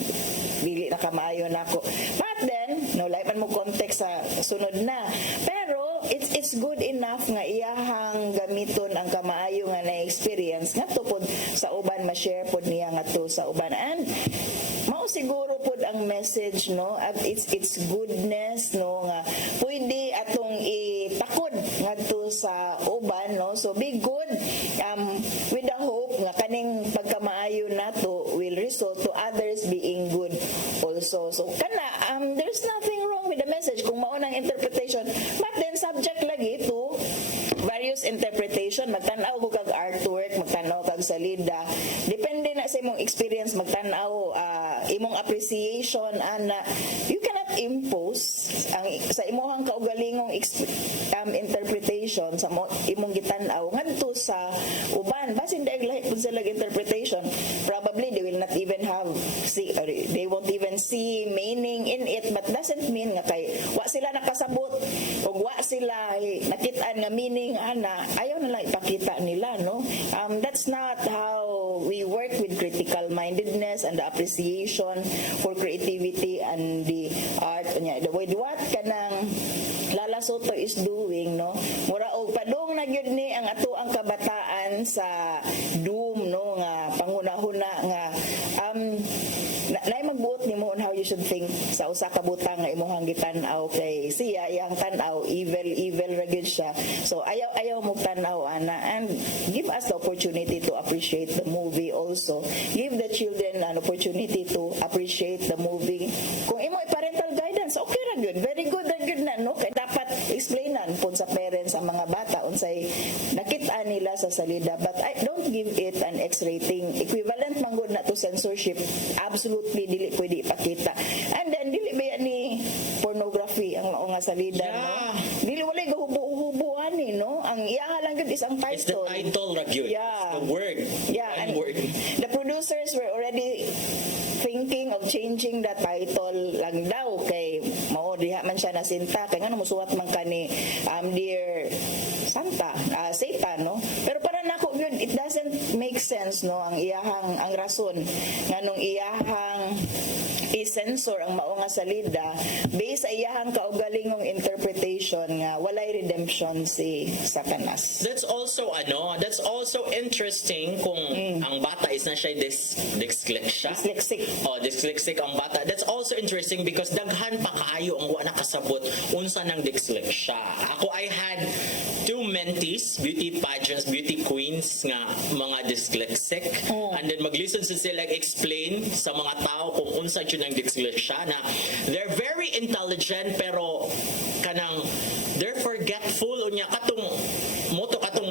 dili na kamaayo nako. But then no lain man mo context sa sunod na, pero it's good enough nga iyahang gamiton ang kamaayo nga na experience nga tupod sa uban, ma-share pod niya nga to sa uban, and mao siguro pod ang message, no, at it's goodness, no, nga pwede atong itakod ngadto sa uban, no. So be good with the hope nga kaning pagkamaayo nato will result to others being good also. So kana there's nothing wrong with the message kung mao nang interpretation, but then subject lagi to various interpretation. Magtanaw ko kag artwork, magtanaw kag salida, depende na sa imong experience, magtanaw imong appreciation, ana you cannot impose ang sa imong kaugalingong interpretation sa imong gitanaw ngadto sa uban. Basin daig lahi pud sila interpretation, probably they will not even they won't even see meaning in it, but doesn't mean nga kay wa sila nakasabot o wa sila nakit-an nga meaning ana ayaw na lang ipakita nila, no. That's not how we work with critical mindedness and the appreciation for creativity and the art nya. The way what kanang Lala Soto is doing, no, mura og padung na gyud ni ang ato ang kabataan sa doom, no, nga pangunahuna nga naay magbuot nimo on how you should think sa usa ka butang nga imong gitan-aw kay siya iyang tan-aw evil ra gyud siya. So ayaw mo tan-aw ana, and give us the opportunity to appreciate the movie also. Give the children an opportunity to appreciate the movie. Kung imo parental guidance, okay ra gyud, very good ra gyud na, no, kay dapat explainan pud sa parents ang mga bata unsay nakita nila sa salida, but I don't give it an X rating. Equivalent man gud na to censorship. Absolutely dili pwede ipakita. And then dili ba ni pornography ang mao nga salida, no, dili walay gahubo-hubuan ni, no, ang iya lang gud is ang title. It's the title ra gyud. Yeah. It's the word. Yeah, and word. the producers were already thinking of changing the title lang daw kay mao diha man siya nasinta kay ngano musuwat man kani Dear Satan, no, pero para nako yun it doesn't make sense, no, ang iyahang ang rason nganong iyahang i-censor ang mao nga salida based sa iyahang kaugalingong interpretation nga walay redemption si Satanas. That's also interesting kung ang bata is na siya dyslexic ang bata. That's also interesting because daghan pa kaayo ang wa nakasabot unsa nang dyslexia. Ako, I had 2 mentees, beauty pageants, beauty queens nga mga dyslexic, and then mag-listen sila explain sa mga tao kung unsa jud ang dyslexia, na they're very intelligent pero kanang they're forgetful unya katong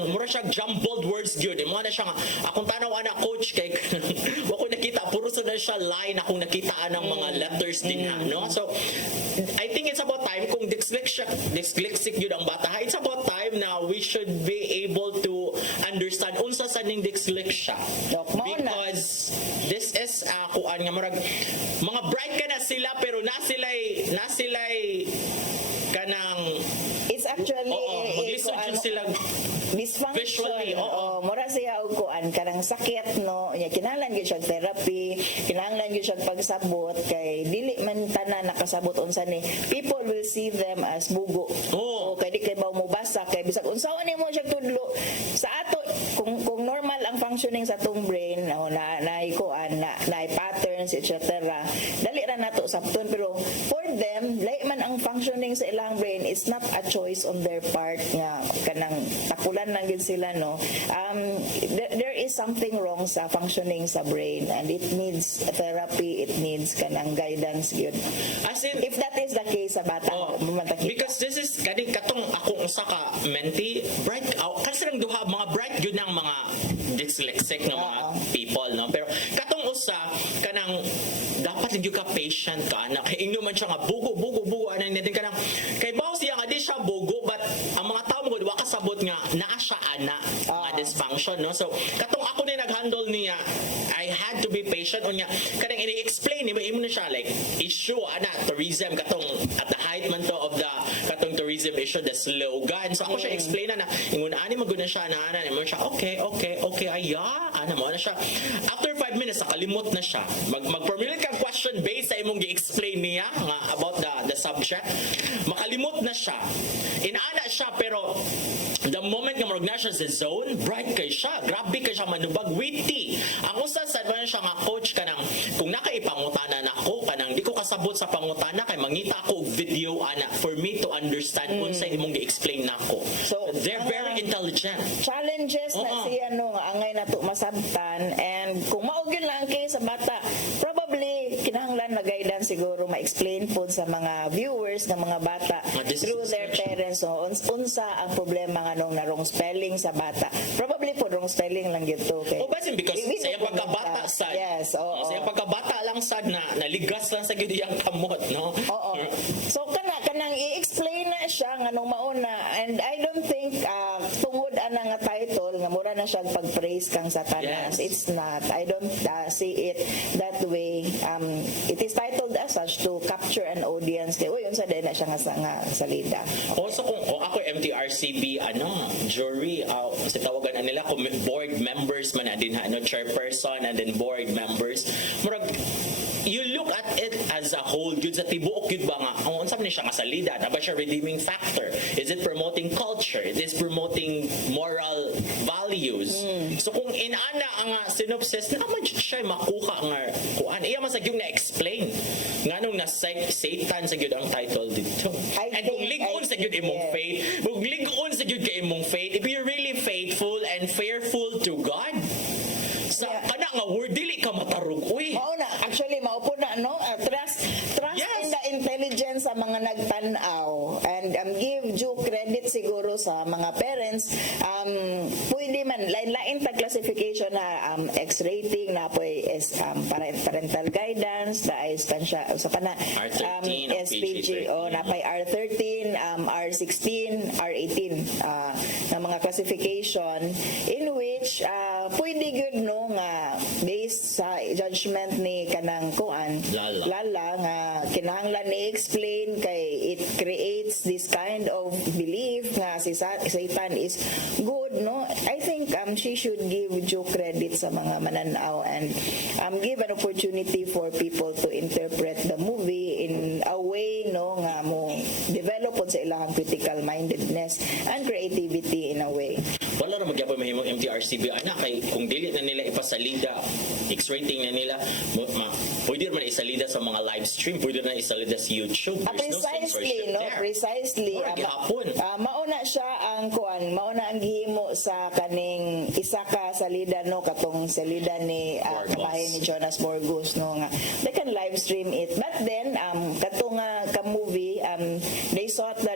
mura siya jumbled words gyud. Mo na siya nga akong tanaw ana coach kay wa ko nakita puro sa na siya line akong nakita ng mga letters din na, no. So I think it's about time kung dyslexic gyud ang bata, it's about time na we should be able to understand unsa sa ning dyslexia, because this is kuan nga murag mga bright ka na sila pero na sila'y kanang it's actually maglisod jud sila dysfunction visually. Mura siya og kuan kanang sakit, no, nya kinahanglan gyud siya therapy, kinahanglan gyud siya pagsabot kay dili man tanan nakasabot unsa ni. People will see them as bugo. Kay di kay ba mo basa kay bisag unsaon nimo siya tudlo sa ato kung normal ang ang functioning sa tong brain na patterns etc. Dali ra nato sabton, pero for them lahi man ang functioning sa ilang brain is not a choice on their part nga kanang takulan lang gid sila, no. There is something wrong sa functioning sa brain and it needs therapy, it needs kanang guidance gyud. As in, If that is the case sa bata, matakita. because this is kani katong akong usa ka mentee bright out kasi lang duha mga bright gyud ng mga dyslexic na mga people, no, pero katong usa kanang dapat lang gyud ka patient ka na kay ingno man siya nga bugo ana natin kanang kay bawo siya nga di siya bugo but ang mga tao mo wa kasabot nga naa siya ana nga dysfunction, no. So katong ako ni nag-handle niya, I had to be patient on niya kanang ini-explain ni imo na siya like issue ana tourism katong at the height man to of the katong tourism issue, the slogan. So ako siya explain na ingon ani maguna siya na ana mo siya okay aya ana mo na siya. After 5 minutes nakalimot na siya. Mag-formulate kang question based sa imong gi-explain niya nga about the subject. Makalimot na siya. Inaana siya pero the moment nga marag na siya sa zone, bright kay siya. Grabe kay siya manubag, witty. Ang usa sad man siya nga coach kanang kung nakaipangutana nako kanang di ko kasabot sa pangutana kay mangita ako og video ana for me to understand unsay imong gi-explain nako. So, they're very intelligent. Challenges na siya no nga angay nato masabtan, and kung mao gyud lang kay sa bata, probably kinahanglan na guidance siguro ma-explain po sa mga viewers ng mga bata This is through their parents, so unsa ang problema nga nung narong spelling sa bata. Probably po wrong spelling lang gyud to kay. O basin because sa iyang pagkabata sad. Yes, oo. Sa iyang pagkabata lang sad na naligas lang sa gyud iyang kamot, no. Oo. So kanang i-explain na siya nga nung mauna, and I don't think tungod ana nga title nga mura na siya pag-praise kang Satanas. Yes. It's not. I don't see it that way. It is titled as such to capture an audience. Kaya uy unsa din na siya nga salida. Also kung ako MTRCB jury sa tawagan nila kung board members man na din chairperson and then board members murag you look at it as a whole gyud sa tibuok gyud ba nga ang unsa man siya nga salida na ba siya redeeming factor, is it promoting culture, it is promoting moral values. So kung inana ang synopsis na man siya makuha nga kuan iya man sa gyud na explain nganong na Satan sa gyud ang title dito. And kung ligon sa gyud imong faith, kung ligon sa gyud kay imong faith, if you're really faithful and fearful to God, sa kana nga word dili ka matarog uy. Mauna, actually maupo na no, trust Yes. in the intelligence sa mga nagtan-aw, and give due credit siguro sa mga parents. Pwede man lain-lain tag classification na X rating na is parental guidance na is tansya sa kana R13, SPG o napay R13, R16, R18 na mga classification in which pwede good no nga based sa judgment ni kanang kuan lala nga kinahanglan ni explain kay it creates this kind of belief nga si Satan is good, no. I think she should give due credit sa mga mananaw and give an opportunity for people to interpret the movie in a way no nga mo develop sa ilang critical mindedness and creativity in a way. Wala ra magyapon mahimong MTRCB ana kay kung dili na nila ipasalida X-rating na nila pwede man isalida sa mga live stream, pwede na isalida sa YouTube. There's no censorship there. Precisely. Mauna siya ang kuan, mauna ang gihimo sa kaning isa ka salida no katong salida ni kabahin ni Jonas Borgus no nga they can live stream it, but then katong ka movie they sought the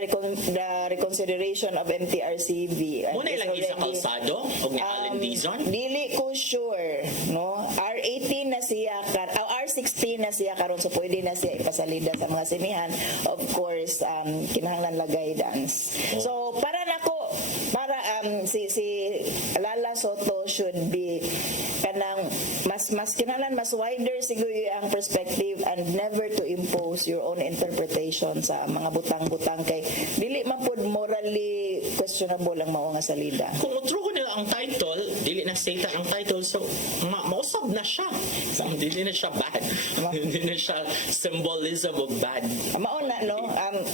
reconsideration of MTRCB. Muna ilang isa kalsado og ni Allen Dizon. Dili ko sure no, R18 na siya R16 na siya karon, so pwede na siya ipasalida sa mga sinihan. Of course kinahanglan la guidance. So para nako si Lala Soto should be kanang mas kinahanglan mas wider siguro ang perspective and never to impose your own interpretation sa mga butang-butang kay dili man pud morally questionable ang mao nga salida. Kung utro ko nila ang title, dili na Satan ang title, so mausab na siya. So, dili na siya bad. Dili na siya symbolism of bad. Mauna no,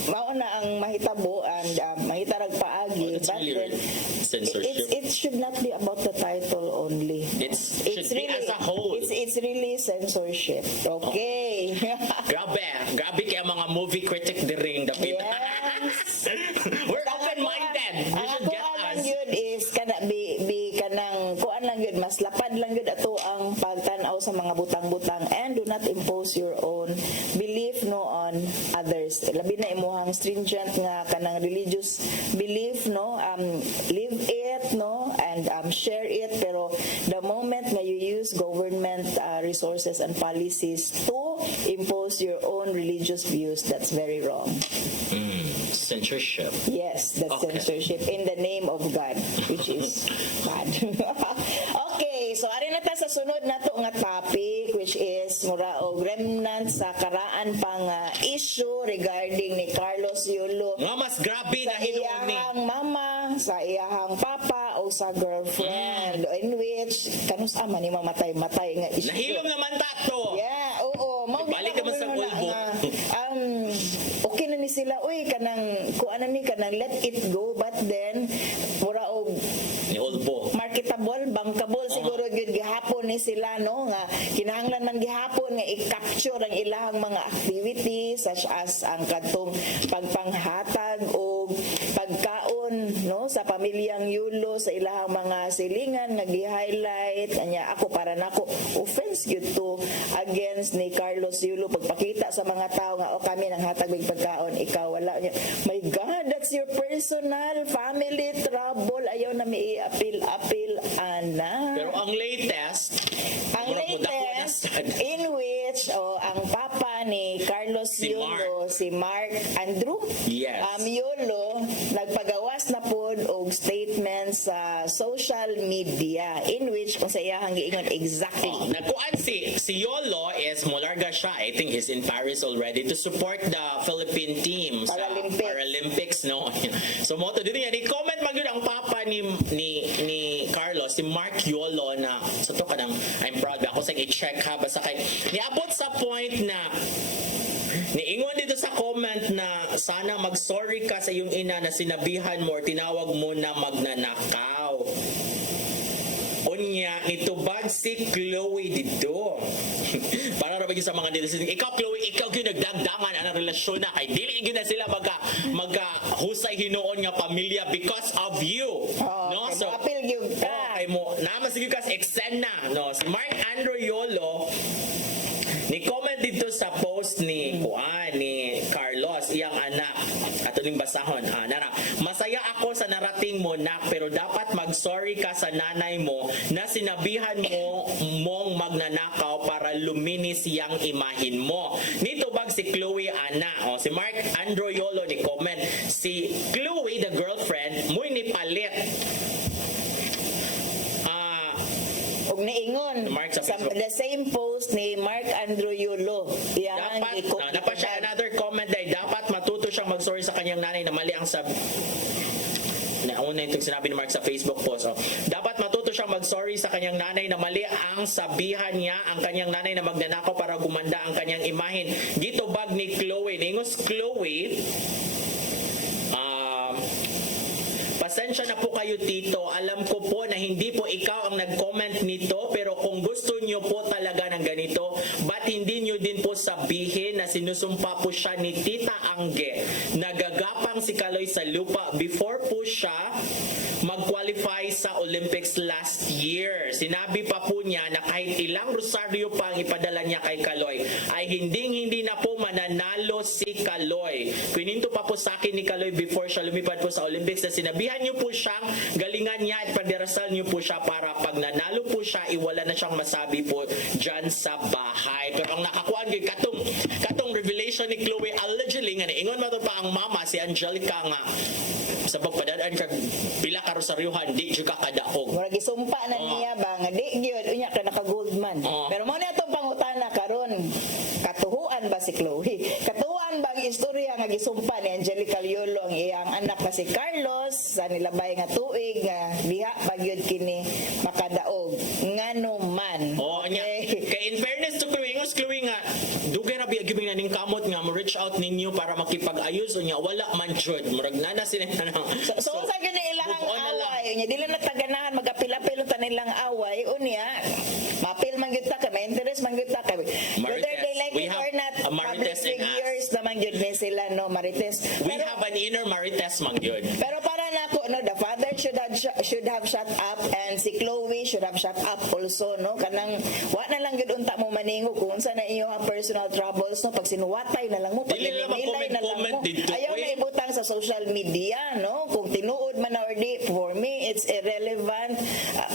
mauna ang mahitabo and mahitarag paagi, It's but really then censorship. it should not be about the title only. it's really censorship. Okay. Grabe kaya mga movie critic diring dapit. Yes. We're open-minded. You Ang should get kuan lang us. yun is kana bi kanang kuan lang yun, mas lapad lang yun ato ang pagtan-aw sa mga butang-butang, and do not impose your own belief no on others. Labi na imuhang stringent nga kanang religious belief, no, live it, no, and share it, pero the moment nga you use government resources and policies to impose your own religious views, that's very wrong. Censorship. Yes, that's Okay. censorship in the name of God, which is bad. Okay, so ari na ta sa sunod nato nga topic, which is mura og remnant sa karaan pang issue regarding ni Carlos Yulo Nga mas grabe na sa hinuon ni. iyahang mama, sa iyahang papa o sa girlfriend, in which kanus ama ni mamatay-matay nga issue. Nahilom naman tato. Yeah, oo. Ibalik naman sa bulbo. Okay na ni sila, uy, kanang, kung ano ni, kanang let it go, but then, mura og Ni Olbo. marketable, bankable, siguro yun gihapon ni sila, no, nga kinahanglan man gihapon nga i-capture ang ilahang mga activities such as ang kadtong pagpanghatag o pagkaon, no, sa pamilyang Yulo, sa ilahang mga silingan nga gi-highlight. Anya ako para nako offense gyud to against ni Carlos Yulo pagpakita sa mga tao nga o kami nang hatag og pagkaon, ikaw wala niya. My God, that's your personal family trouble. Ayaw na may appeal ana. Pero ang latest, Ang murag mo dako na latest sad. in which ang papa ni Carlos Si Yulo, si Mark Andrew Yes. Yulo, nagpagawas na pod og statement sa social media in which kung sa iyahang giingon exactly. Nagkuan si Yolo is mularga siya. I think he's in Paris already to support the Philippine team sa Paralympics. Paralympics, no. So mo to dito yan. I-comment man yun ang papa ni Carlos, si Mark Yolo na sa to kanang I'm proud ba ako sa i-check ha basta kay niabot sa point na niingon dito sa comment na sana mag-sorry ka sa iyong ina na sinabihan mo or tinawag mo na magnanakaw. Unya, nitubag si Chloe dito. Para rabag sa mga netizen, ikaw Chloe, ikaw yung nagdagdangan ang relasyon na kay dili yun na sila husay hinuon nga pamilya because of you. No? So, appeal gyud ka. Ay mo, naman sige kas eksena, no? Si Mark Andrew Yolo ni comment dito sa post ni Carlos, iyang anak. Ato ning basahon. Nara, masaya ako sa narating mo nak, pero dapat mag-sorry ka sa nanay mo na sinabihan mo mong magnanakaw para luminis yang imahin mo. Nito bag si Chloe ana. Si Mark Andrew Yolo ni comment, si Chloe the girlfriend muy ni palit. Og niingon Mark sa sa Facebook. the same post ni Mark Andrew Yulo. Dapat siya another comment ay dapat matuto siyang mag-sorry sa kanyang nanay na mali ang nauna itong sinabi ni Mark sa Facebook post. Dapat matuto siyang mag-sorry sa kanyang nanay na mali ang sabihan niya ang kanyang nanay na magnanakaw para gumanda ang kanyang imahin. Dito bag ni Chloe. Ningos Chloe, pasensya na po kayo tito. Alam ko po na hindi po ikaw ang nag-comment nito, pero kung gusto niyo po talaga ng ganito, ba't hindi niyo din po sabihin na sinusumpa po siya ni Tita Angge? Nagagapang si Kaloy sa lupa before po siya mag-qualify sa Olympics last year. Sinabi pa po niya na kahit ilang rosaryo pa ang ipadala niya kay Kaloy, ay hindi na po mananalo si Kaloy. Pininto pa po sa akin ni Kaloy before siya lumipad po sa Olympics na sinabihan niyo po siyang galingan niya at padirasal niyo po siya para pag nanalo po siya, iwala na siyang masabi po dyan sa bahay. Pero ang nakakuan kay katong revelation ni Chloe allegedly nga ingon mo to pa ang mama si Angelica nga sa pagpadadaan kag pila ka rosaryuhan di jud ka kadaog. Murag isumpa na niya ba nga di gyud unya ka naka gold man. Pero mo na itong pangutana karon, katuhuan ba si Chloe? Katuhuan ba ang istorya nga gisumpa ni Angelica Yulo ang iyang anak na si Carlos sa nilabay nga tuig nga diha pa gyud kini makadaog ngano man. Nya kay in fairness to Chloe, ingos Chloe nga dugay ra biya gibing naning kamot nga mo reach out ninyo para makipag-ayos unya wala man jud murag nana sila na. So sa ganang ilahang move on na lang. away, unya dili na taganahan magapil-apil ta nilang away unya appeal man gyud ta kay may interest man gyud ta kay whether they like We it have or not, a public Marites in us. figures naman gyud ni sila no Marites. We have an inner Marites man yun. Pero para nako no, the father should have shut up and si Chloe should have shut up also no, kanang wa na lang gyud unta mo maningo kung unsa na inyo ang personal troubles no, pag sinuwatay na lang mo, pag Dili na ilay na lang mag-comment mo, dito, ayaw na ibutang sa social media no, kung tinuod man na or di, for me it's irrelevant.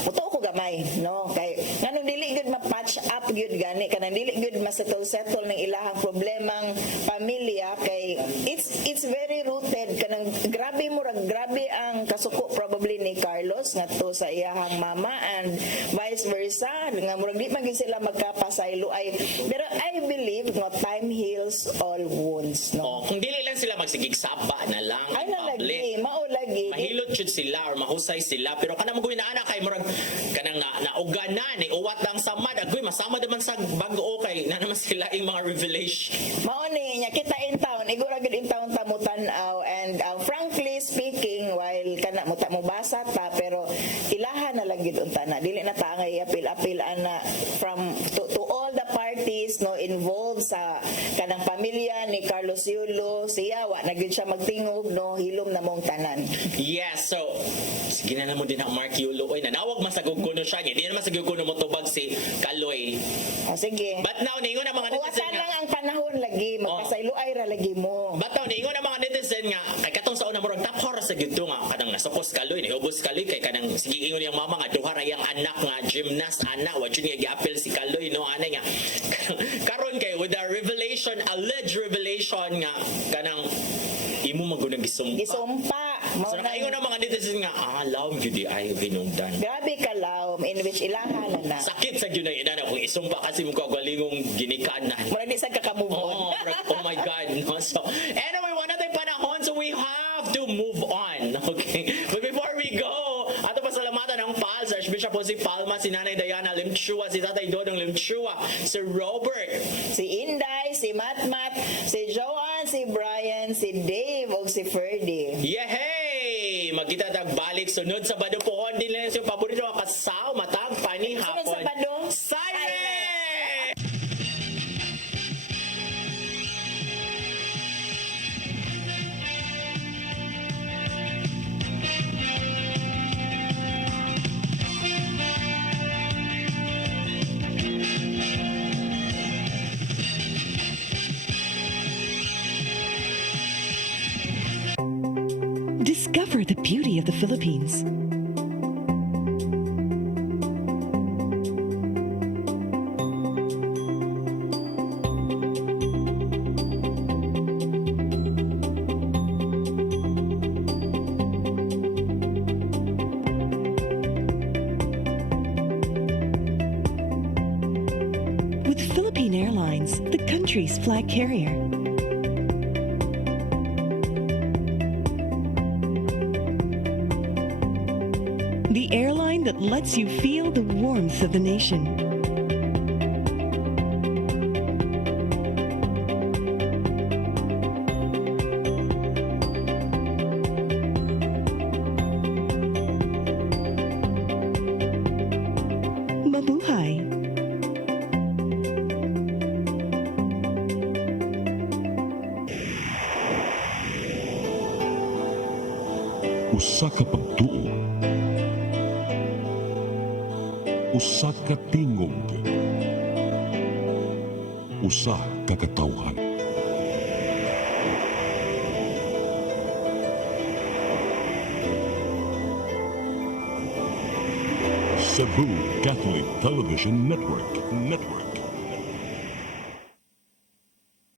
Puto ko gamay no, kay nganong dili gyud ma-patch up gyud gani, kanang dili gyud ma-settle ng ilahang problemang pamilya, kay it's very rooted kanang grabe ang kasuko probably ni Carlos ngadto sa iyahang mama and vice versa nga murag di man gyud sila magkapasaylo ay, pero I believe no, time heals all wounds no. Kung dili lang sila magsigig saba na lang Ay in public. mao lagi Mahilot jud sila or mahusay sila pero kanang magoy na ana kay murag kanang nauga na ni uwat lang samad agoy masama naman sa bag-o kay na naman sila ing mga revelation. mao ni nya kita in town igura gud in town ta mo tan-aw and frankly speaking while kana mo basa ta pero ilaha na lang gid unta na dili na ta nga i-appeal ana from to all the parties no involved sa kanang pamilya ni Carlos Yulo, siya wa na gid siya magtingog no, hilom na mong tanan. Yes, so sige na mo din ang Mark Yulo oy nanawag masagog kuno siya hindi na masagog kuno mo tubag si Kaloy. Sige. But now ningon ang mga netizen Uwasan lang ang panahon lagi, magpasaylo ay ra lagi mo. But now ningon ang mga netizen nga kay katong sa una murag top horror sa gyud nga kanang nasukos Kaloy niubos Kaloy kay kanang sige ingon yang mama nga duha ra yang anak nga gymnast anak wa jud nga gi-appeal si Kaloy no ana nga karon kay with the revelation alleged revelation nga kanang imo magunang gisumpa. Gisumpa. So nakaingon ang mga netizen nga lawom gyud ay hinungdan. Grabe ka lawom in which ilaha na na. Sakit sa gyud na inana kung isumpa kasi mo kagalingon ginikanan. Mura di sa kakamove Oh, on. oh my God. No? So, anyway, wala tayong panahon, so we have to move on. Okay? But before we go, ato pasalamatan ng PALS, Archbishop Jose Palma, si Nanay Diana Limchua, si Tatay Dodong Limchua, si Robert, Si Inday, si Matmat, si Joanne, si Brian, si Dave, o si Ferdy. yehey! Magkita tagbalik sunod sa Bado Pohon din lang yung paborito mga kasaw, matag, pani, Sunod hapon. sa Bado? Siren! Discover the beauty of the Philippines. With Philippine Airlines, the country's flag carrier. The airline that lets you feel the warmth of the nation. Mabuhay. Usa ka pagtuo. Usa ka tingog. Usa ka katawhan. Cebu Catholic Television Network.